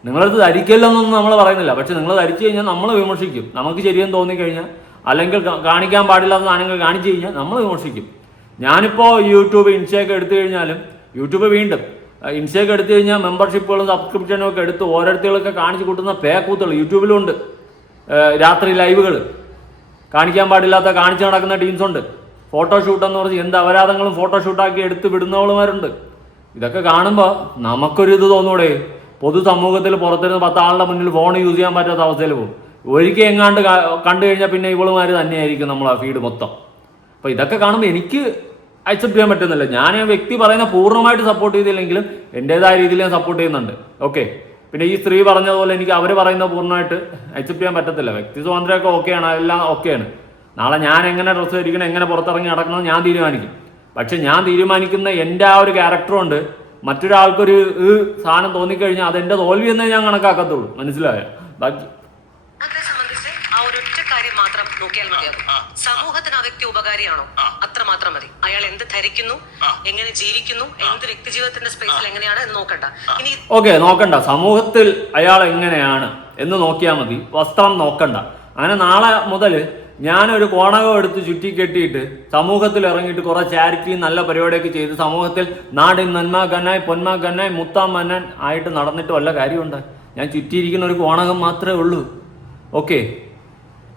നിങ്ങളടുത്ത് ധരിക്കില്ലെന്നൊന്നും നമ്മൾ പറയുന്നില്ല. പക്ഷെ നിങ്ങൾ ധരിച്ചു കഴിഞ്ഞാൽ നമ്മൾ വിമർശിക്കും. നമുക്ക് ശരിയെന്ന് തോന്നിക്കഴിഞ്ഞാൽ, അല്ലെങ്കിൽ കാണിക്കാൻ പാടില്ലാത്ത സാധനങ്ങൾ കാണിച്ചു കഴിഞ്ഞാൽ നമ്മൾ വിമർശിക്കും. ഞാനിപ്പോൾ യൂട്യൂബ് ഇൻസ്റ്റയൊക്കെ എടുത്തു കഴിഞ്ഞാലും, യൂട്യൂബ് വീണ്ടും ഇൻസ്റ്റയൊക്കെ എടുത്തു കഴിഞ്ഞാൽ മെമ്പർഷിപ്പുകളും സബ്സ്ക്രിപ്ഷനും ഒക്കെ എടുത്ത് ഓരോരുത്തർക്കൊക്കെ കാണിച്ചു കൂട്ടുന്ന പേക്കൂത്തുകൾ യൂട്യൂബിലുണ്ട്. രാത്രി ലൈവുകൾ കാണിക്കാൻ പാടില്ലാത്ത കാണിച്ചു നടക്കുന്ന ടീംസുണ്ട്. ഫോട്ടോഷൂട്ട് എന്ന് പറഞ്ഞ് എന്ത് അപരാധങ്ങളും ഫോട്ടോഷൂട്ടാക്കി എടുത്ത് വിടുന്നവളുമാരുണ്ട്. ഇതൊക്കെ കാണുമ്പോൾ നമുക്കൊരു ഇത് തോന്നൂടെ, പൊതുസമൂഹത്തിൽ പുറത്തിരുന്ന് 10 ആളുടെ മുന്നിൽ ഫോൺ യൂസ് ചെയ്യാൻ പറ്റാത്ത അവസ്ഥയിൽ പോകും. ഒരിക്കൽ എങ്ങാണ്ട് കണ്ടു കഴിഞ്ഞാൽ പിന്നെ ഇവളുമാർ തന്നെയായിരിക്കും നമ്മളെ ഫീഡ് മൊത്തം. അപ്പോൾ ഇതൊക്കെ കാണുമ്പോൾ എനിക്ക് അക്സെപ്റ്റ് ചെയ്യാൻ പറ്റുന്നില്ല. ഞാൻ ആ വ്യക്തി പറയുന്ന പൂർണ്ണമായിട്ട് സപ്പോർട്ട് ചെയ്തില്ലെങ്കിലും എൻ്റെതായ രീതിയിൽ ഞാൻ സപ്പോർട്ട് ചെയ്യുന്നുണ്ട്. ഓക്കെ, പിന്നെ ഈ സ്ത്രീ പറഞ്ഞതുപോലെ എനിക്ക് അവർ പറയുന്നത് പൂർണ്ണമായിട്ട് അക്സെപ്റ്റ് ചെയ്യാൻ പറ്റത്തില്ല. വ്യക്തി സ്വാതന്ത്ര്യമൊക്കെ ഓക്കെയാണ്, എല്ലാം ഓക്കെയാണ്. നാളെ ഞാൻ എങ്ങനെ ഡ്രസ്സ് ധരിക്കണം, എങ്ങനെ പുറത്തിറങ്ങി നടക്കണം ഞാൻ തീരുമാനിക്കും. പക്ഷെ ഞാൻ തീരുമാനിക്കുന്ന എൻ്റെ ആ ഒരു ക്യാരക്ടർ കൊണ്ട് മറ്റൊരാൾക്കൊരു സാധനം തോന്നിക്കഴിഞ്ഞാൽ അതെൻ്റെ തോൽവി എന്നേ ഞാൻ കണക്കാക്കത്തുള്ളൂ. മനസ്സിലായോ? ബാക്കി അതിനെ സംബന്ധിച്ച് ആ ഒരൊറ്റ കാര്യം മാത്രം നോക്കിയാൽ മതിയാകും. സമൂഹത്തിന് ആ വ്യക്തി ഉപകാരിയാണോ അത്രമാത്രം മതി. അയാൾ എന്ത് ധരിക്കുന്നു, എങ്ങനെ ജീവിക്കുന്നു, എന്ത് വ്യക്തി ജീവിതത്തിന്റെ സ്പേസിൽ എങ്ങനെയാണ് എന്ന് നോക്കണ്ട. ഇനി ഓക്കെ, നോക്കണ്ട, സമൂഹത്തിൽ അയാൾ എങ്ങനെയാണ് എന്ന് നോക്കിയാൽ മതി, വസ്ത്രം നോക്കണ്ട. അങ്ങനെ നാളെ മുതൽ ഞാനൊരു കോണകം എടുത്ത് ചുറ്റി കെട്ടിയിട്ട് സമൂഹത്തിൽ ഇറങ്ങിയിട്ട് കുറെ ചാരിറ്റി നല്ല പരിപാടിയൊക്കെ ചെയ്ത് സമൂഹത്തിൽ നാടിൻ നന്മ ഗന്നായി പൊന്മ ഗന്നായി മുത്താം മന്നൻ ആയിട്ട് നടന്നിട്ട് വല്ല കാര്യമുണ്ട്? ഞാൻ ചുറ്റിയിരിക്കുന്ന ഒരു കോണകം മാത്രമേ ഉള്ളൂ. ഓക്കെ,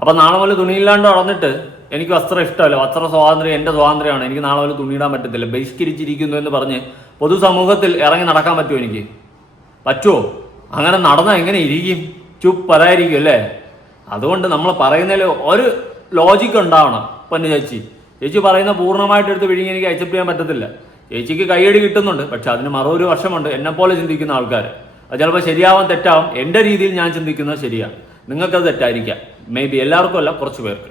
അപ്പം നാളെ മുതൽ തുണിയില്ലാണ്ട് നടന്നിട്ട് എനിക്ക് വസ്ത്രം ഇഷ്ടമല്ല, വസ്ത്ര സ്വാതന്ത്ര്യം എൻ്റെ സ്വാതന്ത്ര്യമാണ്, എനിക്ക് നാളെ മുതൽ തുണിയിടാൻ പറ്റത്തില്ല, ബഹിഷ്കരിച്ചിരിക്കുന്നു എന്ന് പറഞ്ഞ് പൊതുസമൂഹത്തിൽ ഇറങ്ങി നടക്കാൻ പറ്റുമോ? എനിക്ക് പറ്റുമോ? അങ്ങനെ നടന്നാൽ എങ്ങനെ ഇരിക്കും? ചുപ്പതായിരിക്കും അല്ലേ? അതുകൊണ്ട് നമ്മൾ പറയുന്നതിൽ ഒരു ലോജിക്ക് ഉണ്ടാവണം. പൊന്നു ചേച്ചി പറയുന്ന പൂർണ്ണമായിട്ട് എടുത്ത് വിഴുങ്ങി എനിക്ക് അക്സെപ്റ്റ് ചെയ്യാൻ പറ്റത്തില്ല. ചേച്ചിക്ക് കൈയടി കിട്ടുന്നുണ്ട്, പക്ഷെ അതിന് മറൊരു വശമുണ്ട്. എന്നെപ്പോലെ ചിന്തിക്കുന്ന ആൾക്കാർ, അത് ചിലപ്പോൾ ശരിയാവാൻ തെറ്റാവും. എൻ്റെ രീതിയിൽ ഞാൻ ചിന്തിക്കുന്നത് ശരിയാണ്, നിങ്ങൾക്കത് തെറ്റായിരിക്കാം. മേ ബി എല്ലാവർക്കും അല്ല, കുറച്ച് പേർക്ക്.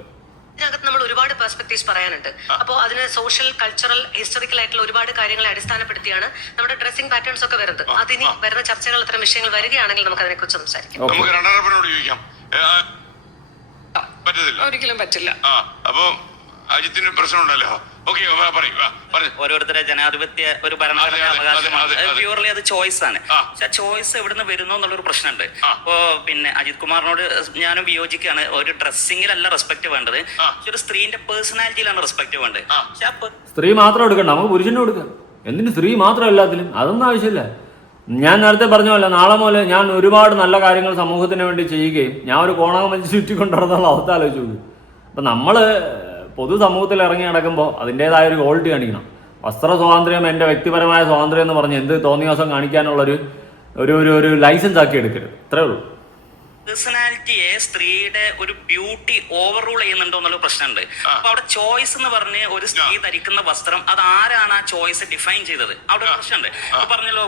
ഇതിനകത്ത് നമ്മൾ ഒരുപാട് പെർസ്പെക്ടീവ്സ് പറയാനുണ്ട്. അപ്പോൾ അതിന് സോഷ്യൽ, കൾച്ചറൽ, ഹിസ്റ്ററിക്കൽ ആയിട്ടുള്ള ഒരുപാട് കാര്യങ്ങളെ അടിസ്ഥാനപ്പെടുത്തിയാണ് നമ്മുടെ ഡ്രസ്സിംഗ് പാറ്റേൺസ് ഒക്കെ വരുന്നത്. അതിനി വരുന്ന ചർച്ചകൾ, അത്തരം വിഷയങ്ങൾ വരികയാണെങ്കിൽ നമുക്ക് അതിനെക്കുറിച്ച് സംസാരിക്കാം. നമുക്ക് രണ്ടാറപ്പനോട് ചോദിക്കാം. പറ്റത്തില്ല, ഒരിക്കലും പറ്റില്ല. അപ്പൊ അജിത്തിന് പ്രശ്നമുണ്ടല്ലോ. ഓക്കെ, ഓരോരുത്തരെ ജനാധിപത്യ ഒരു ഭരണഘടനാ അവകാശമാണ്. പ്യൂർലി അത് ചോയ്സ് ആണ്. പക്ഷെ ആ ചോയ്സ് എവിടുന്ന് വരുന്നു എന്നുള്ളൊരു പ്രശ്നമുണ്ട്. അപ്പോ പിന്നെ അജിത് കുമാറിനോട് ഞാനും വിയോജിക്കുകയാണ്. ഒരു ഡ്രസ്സിങ്ങിലല്ല റെസ്പെക്ട് വേണ്ടത്, പക്ഷെ ഒരു സ്ത്രീന്റെ പേഴ്സണാലിറ്റിയിലാണ് റെസ്പെക്ട് വേണ്ടത്. പക്ഷെ സ്ത്രീ മാത്രം എടുക്കണ്ട, നമുക്ക് പുരുഷനും കൊടുക്കാം. എന്തിന് സ്ത്രീ മാത്രം എല്ലാത്തിലും? അതൊന്നും ആവശ്യമില്ല. ഞാൻ നേരത്തെ പറഞ്ഞല്ലോ, നാളെ മുതൽ ഞാൻ ഒരുപാട് നല്ല കാര്യങ്ങൾ സമൂഹത്തിന് വേണ്ടി ചെയ്യുകയും ഞാൻ ഒരു കോണകം വെച്ച് ചുറ്റിക്കൊണ്ടിരുന്നുള്ള അവസ്ഥ ആലോചിച്ചു നോക്കും. അപ്പം നമ്മൾ പൊതുസമൂഹത്തിൽ ഇറങ്ങി നടക്കുമ്പോൾ അതിൻ്റെതായ ഒരു ക്വാളിറ്റി കാണിക്കണം. വസ്ത്ര സ്വാതന്ത്ര്യം എൻ്റെ വ്യക്തിപരമായ സ്വാതന്ത്ര്യം എന്ന് പറഞ്ഞ് എന്ത് തോന്നിയാസം കാണിക്കാനുള്ളൊരു ഒരു ലൈസൻസ് ആക്കി എടുക്കരുത്. ഇത്രേ ഉള്ളൂ. പേഴ്സണാലിറ്റിയെ സ്ത്രീയുടെ ഒരു ബ്യൂട്ടി ഓവർ റൂൾ ചെയ്യുന്നുണ്ടോ എന്നുള്ള പ്രശ്നമുണ്ട്. അപ്പൊ അവിടെ ചോയ്സ് എന്ന് പറഞ്ഞ് ഒരു സ്ത്രീ ധരിക്കുന്ന വസ്ത്രം, അത് ആരാണ് ആ ചോയ്സ് ഡിഫൈൻ ചെയ്തത്? അവിടെ ഒരു പ്രശ്നമുണ്ട്. പറഞ്ഞല്ലോ,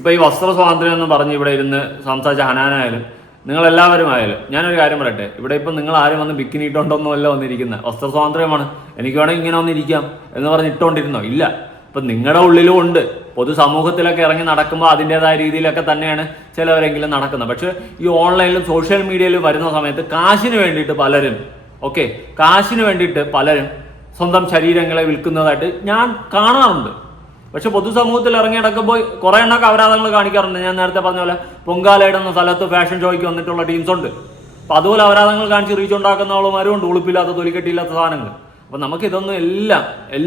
ഇപ്പൊ ഈ വസ്ത്ര സ്വാതന്ത്ര്യം എന്ന് പറഞ്ഞ് ഇവിടെ ഇരുന്ന് സംസാരിച്ച ഹനാനായാലും നിങ്ങളെല്ലാവരും ആയാലും ഞാനൊരു കാര്യം പറയട്ടെ, ഇവിടെ ഇപ്പം നിങ്ങൾ ആരും വന്ന് ബിക്കിനി ഇട്ടോണ്ടൊന്നും അല്ല വന്നിരിക്കുന്നത്. വസ്ത്ര സ്വാതന്ത്ര്യമാണ്. എനിക്ക് വേണമെങ്കിൽ ഇങ്ങനെ വന്നിരിക്കാം എന്ന് പറഞ്ഞ് ഇട്ടോണ്ടിരുന്നോ? ഇല്ല. ഇപ്പം നിങ്ങളുടെ ഉള്ളിലും ഉണ്ട്. പൊതുസമൂഹത്തിലൊക്കെ ഇറങ്ങി നടക്കുമ്പോൾ അതിൻ്റെതായ രീതിയിലൊക്കെ തന്നെയാണ് ചിലവരെങ്കിലും നടക്കുന്നത്. പക്ഷെ ഈ ഓൺലൈനിലും സോഷ്യൽ മീഡിയയിലും വരുന്ന സമയത്ത് കാശിന് വേണ്ടിയിട്ട് പലരും സ്വന്തം ശരീരങ്ങളെ വിൽക്കുന്നതായിട്ട് ഞാൻ കാണാറുണ്ട്. പക്ഷെ പൊതുസമൂഹത്തിൽ ഇറങ്ങി നടക്കുമ്പോൾ കുറേ എണ്ണൊക്കെ അപരാധങ്ങൾ കാണിക്കാറുണ്ട്. ഞാൻ നേരത്തെ പറഞ്ഞ പോലെ പൊങ്കാലയിടുന്ന സ്ഥലത്ത് ഫാഷൻ ഷോയ്ക്ക് വന്നിട്ടുള്ള ടീംസുണ്ട്. അപ്പം അതുപോലെ അപരാധങ്ങൾ കാണിച്ച് റീച്ച് ഉണ്ടാക്കുന്നവളുമാരും ഉണ്ട്, ഉളുപ്പില്ലാത്ത തൊലിക്കെട്ടിയില്ലാത്ത സാധനങ്ങൾ. അപ്പം നമുക്ക് ഇതൊന്നും എല്ലാം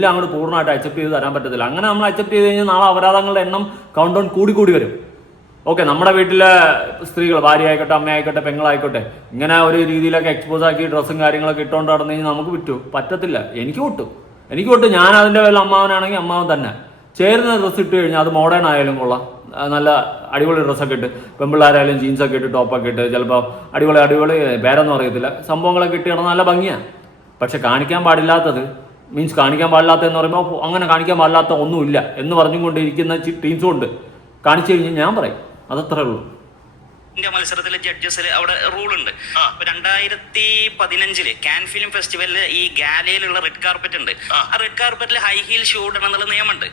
അങ്ങോട്ട് പൂർണ്ണമായിട്ട് അക്സെപ്റ്റ് ചെയ്ത് തരാൻ പറ്റത്തില്ല. അങ്ങനെ നമ്മൾ അക്സെപ്റ്റ് ചെയ്ത് കഴിഞ്ഞാൽ നാളെ അപരാധങ്ങളുടെ എണ്ണം കൗണ്ട് ഡൗൺ കൂടി വരും. ഓക്കെ, നമ്മുടെ വീട്ടിലെ സ്ത്രീകൾ, ഭാര്യ ആയിക്കോട്ടെ, അമ്മയായിക്കോട്ടെ, പെങ്ങളായിക്കോട്ടെ, ഇങ്ങനെ ഒരു രീതിയിലൊക്കെ എക്സ്പോസ് ആക്കി ഡ്രസ്സും കാര്യങ്ങളൊക്കെ ഇട്ടുകൊണ്ട് നടന്നു കഴിഞ്ഞാൽ നമുക്ക് പറ്റത്തില്ല. എനിക്ക് ഒട്ടും ഞാൻ അതിൻ്റെ പേരിൽ അമ്മാവനാണെങ്കിൽ അമ്മാവൻ തന്നെ. ചേരുന്ന ഡ്രസ്സ് ഇട്ട് കഴിഞ്ഞാൽ അത് മോഡേൺ ആയാലും കൊള്ളാം, നല്ല അടിപൊളി ഡ്രസ്സൊക്കെ ഇട്ട്, പെമ്പിള്ളേരായാലും ജീൻസൊക്കെ ഇട്ട്, ടോപ്പൊക്കെ ഇട്ട്, ചിലപ്പോൾ അടിപൊളി പേരൊന്നും അറിയത്തില്ല സംഭവങ്ങളൊക്കെ ഇട്ട് കിടന്നാൽ നല്ല ഭംഗിയാണ്. പക്ഷെ കാണിക്കാൻ പാടില്ലാത്തതെന്ന് പറയുമ്പോൾ അങ്ങനെ കാണിക്കാൻ പാടില്ലാത്ത ഒന്നുമില്ല എന്ന് പറഞ്ഞുകൊണ്ടിരിക്കുന്ന ടീംസും ഉണ്ട്. കാണിച്ചു കഴിഞ്ഞാൽ ഞാൻ പറയും, അതത്രേ ഉള്ളൂ. ഇന്ത്യ മത്സരത്തിലെ ജഡ്ജസിൽ അവിടെ റൂൾ ഉണ്ട്. 2015 കാൻ ഫിലിം ഫെസ്റ്റിവലില് ഈ ഗാലയിലുള്ള റെഡ് കാർപ്പറ്റ് ഉണ്ട്. ആ റെഡ് കാർപ്പറ്റിൽ ഹൈ ഹീൽ ഷൂ ഇടണം എന്നുള്ള നിയമമുണ്ട്.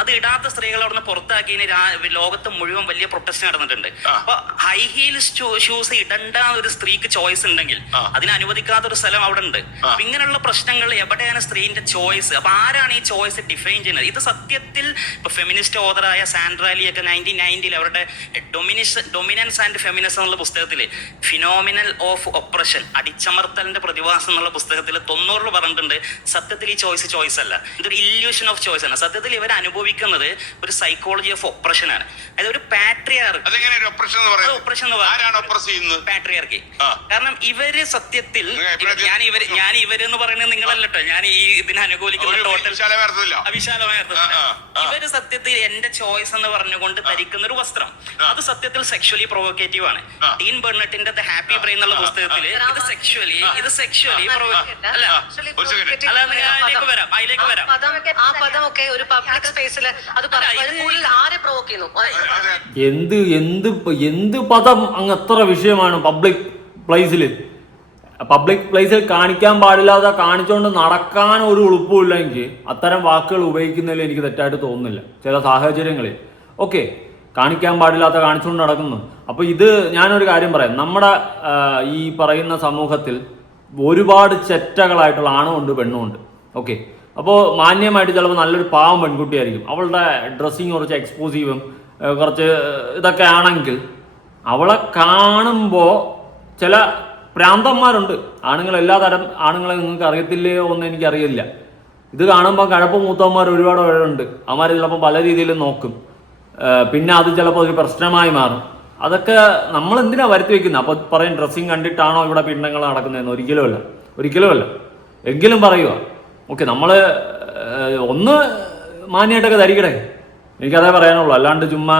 അത് ഇടാത്ത സ്ത്രീകൾ അവിടുന്ന് പുറത്താക്കിയതിന് ലോകത്ത് മുഴുവൻ വലിയ പ്രൊട്ടസ്റ്റ് നടന്നിട്ടുണ്ട്. അപ്പൊ ഹൈ ഹീൽ ഷൂസ് ഇടണ്ട ഒരു സ്ത്രീക്ക് ചോയ്സ് ഉണ്ടെങ്കിൽ അതിന് അനുവദിക്കാത്ത ഒരു സ്ഥലം അവിടെ ഉണ്ട്. ഇങ്ങനെയുള്ള പ്രശ്നങ്ങൾ എവിടെയാണ് സ്ത്രീന്റെ ചോയ്സ്? അപ്പൊ ആരാണ് ഈ ചോയ്സ് ഡിഫൈൻ ചെയ്യുന്നത്? ഇത് സത്യത്തിൽ ഇപ്പൊ ഫെമിനിസ്റ്റ് ഓതറായ സാൻഡ്രാലിയൊക്കെ 1990 അവരുടെ ഡൊമിനൻസ് ആൻഡ് ഫെമിനിസം എന്നുള്ള പുസ്തകത്തില് ഫിനോമിനൽ ഓഫ് ഒപ്രഷൻ, അടിച്ചമർത്തലിന്റെ പ്രതിഭാസം എന്നുള്ള പുസ്തകത്തിൽ 90 പറഞ്ഞിട്ടുണ്ട് സത്യത്തിൽ ഈ ചോയ്സ് അല്ല, ഇതൊരു ഇല്യൂഷൻ ഓഫ് ചോയ്സ് ആണ്. സത്യത്തിൽ ഇവർ അനുഭവിക്കുന്നത് ഒരു സൈക്കോളജി ഓഫ് ഒപ്രഷൻ ആണ്. അതായത് ഒരു പാട്രിയാർക്കി. പാട്രിയാർക്കി. കാരണം ഇവര് സത്യത്തിൽ ഞാൻ ഇവരെന്ന് പറയുന്നത് നിങ്ങളല്ലോ, ഞാൻ ഈ ഇതിനെ അനുകൂലിക്കുന്ന ടോട്ടൽ അവിശാലമായ അർത്ഥം. ഇവര് സത്യത്തിൽ എന്റെ ചോയ്സ് എന്ന് പറഞ്ഞുകൊണ്ട് ധരിക്കുന്ന ഒരു വസ്ത്രം, അത് സത്യത്തിൽ സെക്ഷലി പ്രൊവോക്കേറ്റീവ് പ്രൊവോക്കേറ്റീവ് ആണ്. ഡീൻ ബെർണറ്റിന്റെ ദ ഹാപ്പി ബ്രെയിൻ എന്നുള്ള പുസ്തകത്തില് ഇത് സെക്ഷുവലി അല്ല, അതിലേക്ക് വരാം. ആ പദമൊക്കെ ഒരു പബ്ലിക് സ്പേസിൽ അത് കൂടുതൽ ആരെ പ്രൊവോക്ക് ചെയ്യുന്നു? എന്ത് പദം അങ്ങ് എത്ര വിഷയമാണ് പബ്ലിക് പ്ലേസിൽ കാണിക്കാൻ പാടില്ലാതെ കാണിച്ചുകൊണ്ട് നടക്കാൻ ഒരു ഉളുപ്പുമില്ല. എനിക്ക് അത്തരം വാക്കുകൾ ഉപയോഗിക്കുന്നതിൽ എനിക്ക് തെറ്റായിട്ട് തോന്നുന്നില്ല ചില സാഹചര്യങ്ങളിൽ. ഓക്കെ, കാണിക്കാൻ പാടില്ലാത്ത കാണിച്ചുകൊണ്ട് നടക്കുന്നു. അപ്പോൾ ഇത് ഞാനൊരു കാര്യം പറയാം, നമ്മുടെ ഈ പറയുന്ന സമൂഹത്തിൽ ഒരുപാട് ചെറ്റകളായിട്ടുള്ള ആണുമുണ്ട് പെണ്ണുമുണ്ട്. ഓക്കെ, അപ്പോൾ മാന്യമായിട്ട് ചിലപ്പോൾ നല്ലൊരു പാവം പെൺകുട്ടിയായിരിക്കും, അവളുടെ ഡ്രസ്സിങ് കുറച്ച് എക്സ്പോസീവും കുറച്ച് ഇതൊക്കെ ആണെങ്കിൽ അവളെ കാണുമ്പോൾ ചില പ്രാന്തന്മാരുണ്ട്. എല്ലാ തരം ആണുങ്ങളെ നിങ്ങൾക്ക് അറിയത്തില്ലയോ എന്ന് എനിക്കറിയില്ല. ഇത് കാണുമ്പോൾ കഴപ്പ് മൂത്തവന്മാർ ഒരുപാട് പേരുണ്ട്. അവന്മാർ ചിലപ്പോൾ പല രീതിയിലും നോക്കും, പിന്നെ അത് ചിലപ്പോൾ ഒരു പ്രശ്നമായി മാറും. അതൊക്കെ നമ്മൾ എന്തിനാണ് വരുത്തി വെക്കുന്നത്? അപ്പോൾ പറയും ഡ്രസ്സിങ് കണ്ടിട്ടാണോ ഇവിടെ പീഡനങ്ങൾ നടക്കുന്നതെന്ന്. ഒരിക്കലുമല്ല. എങ്കിലും പറയുക, ഓക്കെ, നമ്മൾ ഒന്ന് മാന്യമായിട്ടൊക്കെ ധരിക്കട്ടെ. എനിക്കതേ പറയാനുള്ളൂ. അല്ലാണ്ട് ചുമ്മാ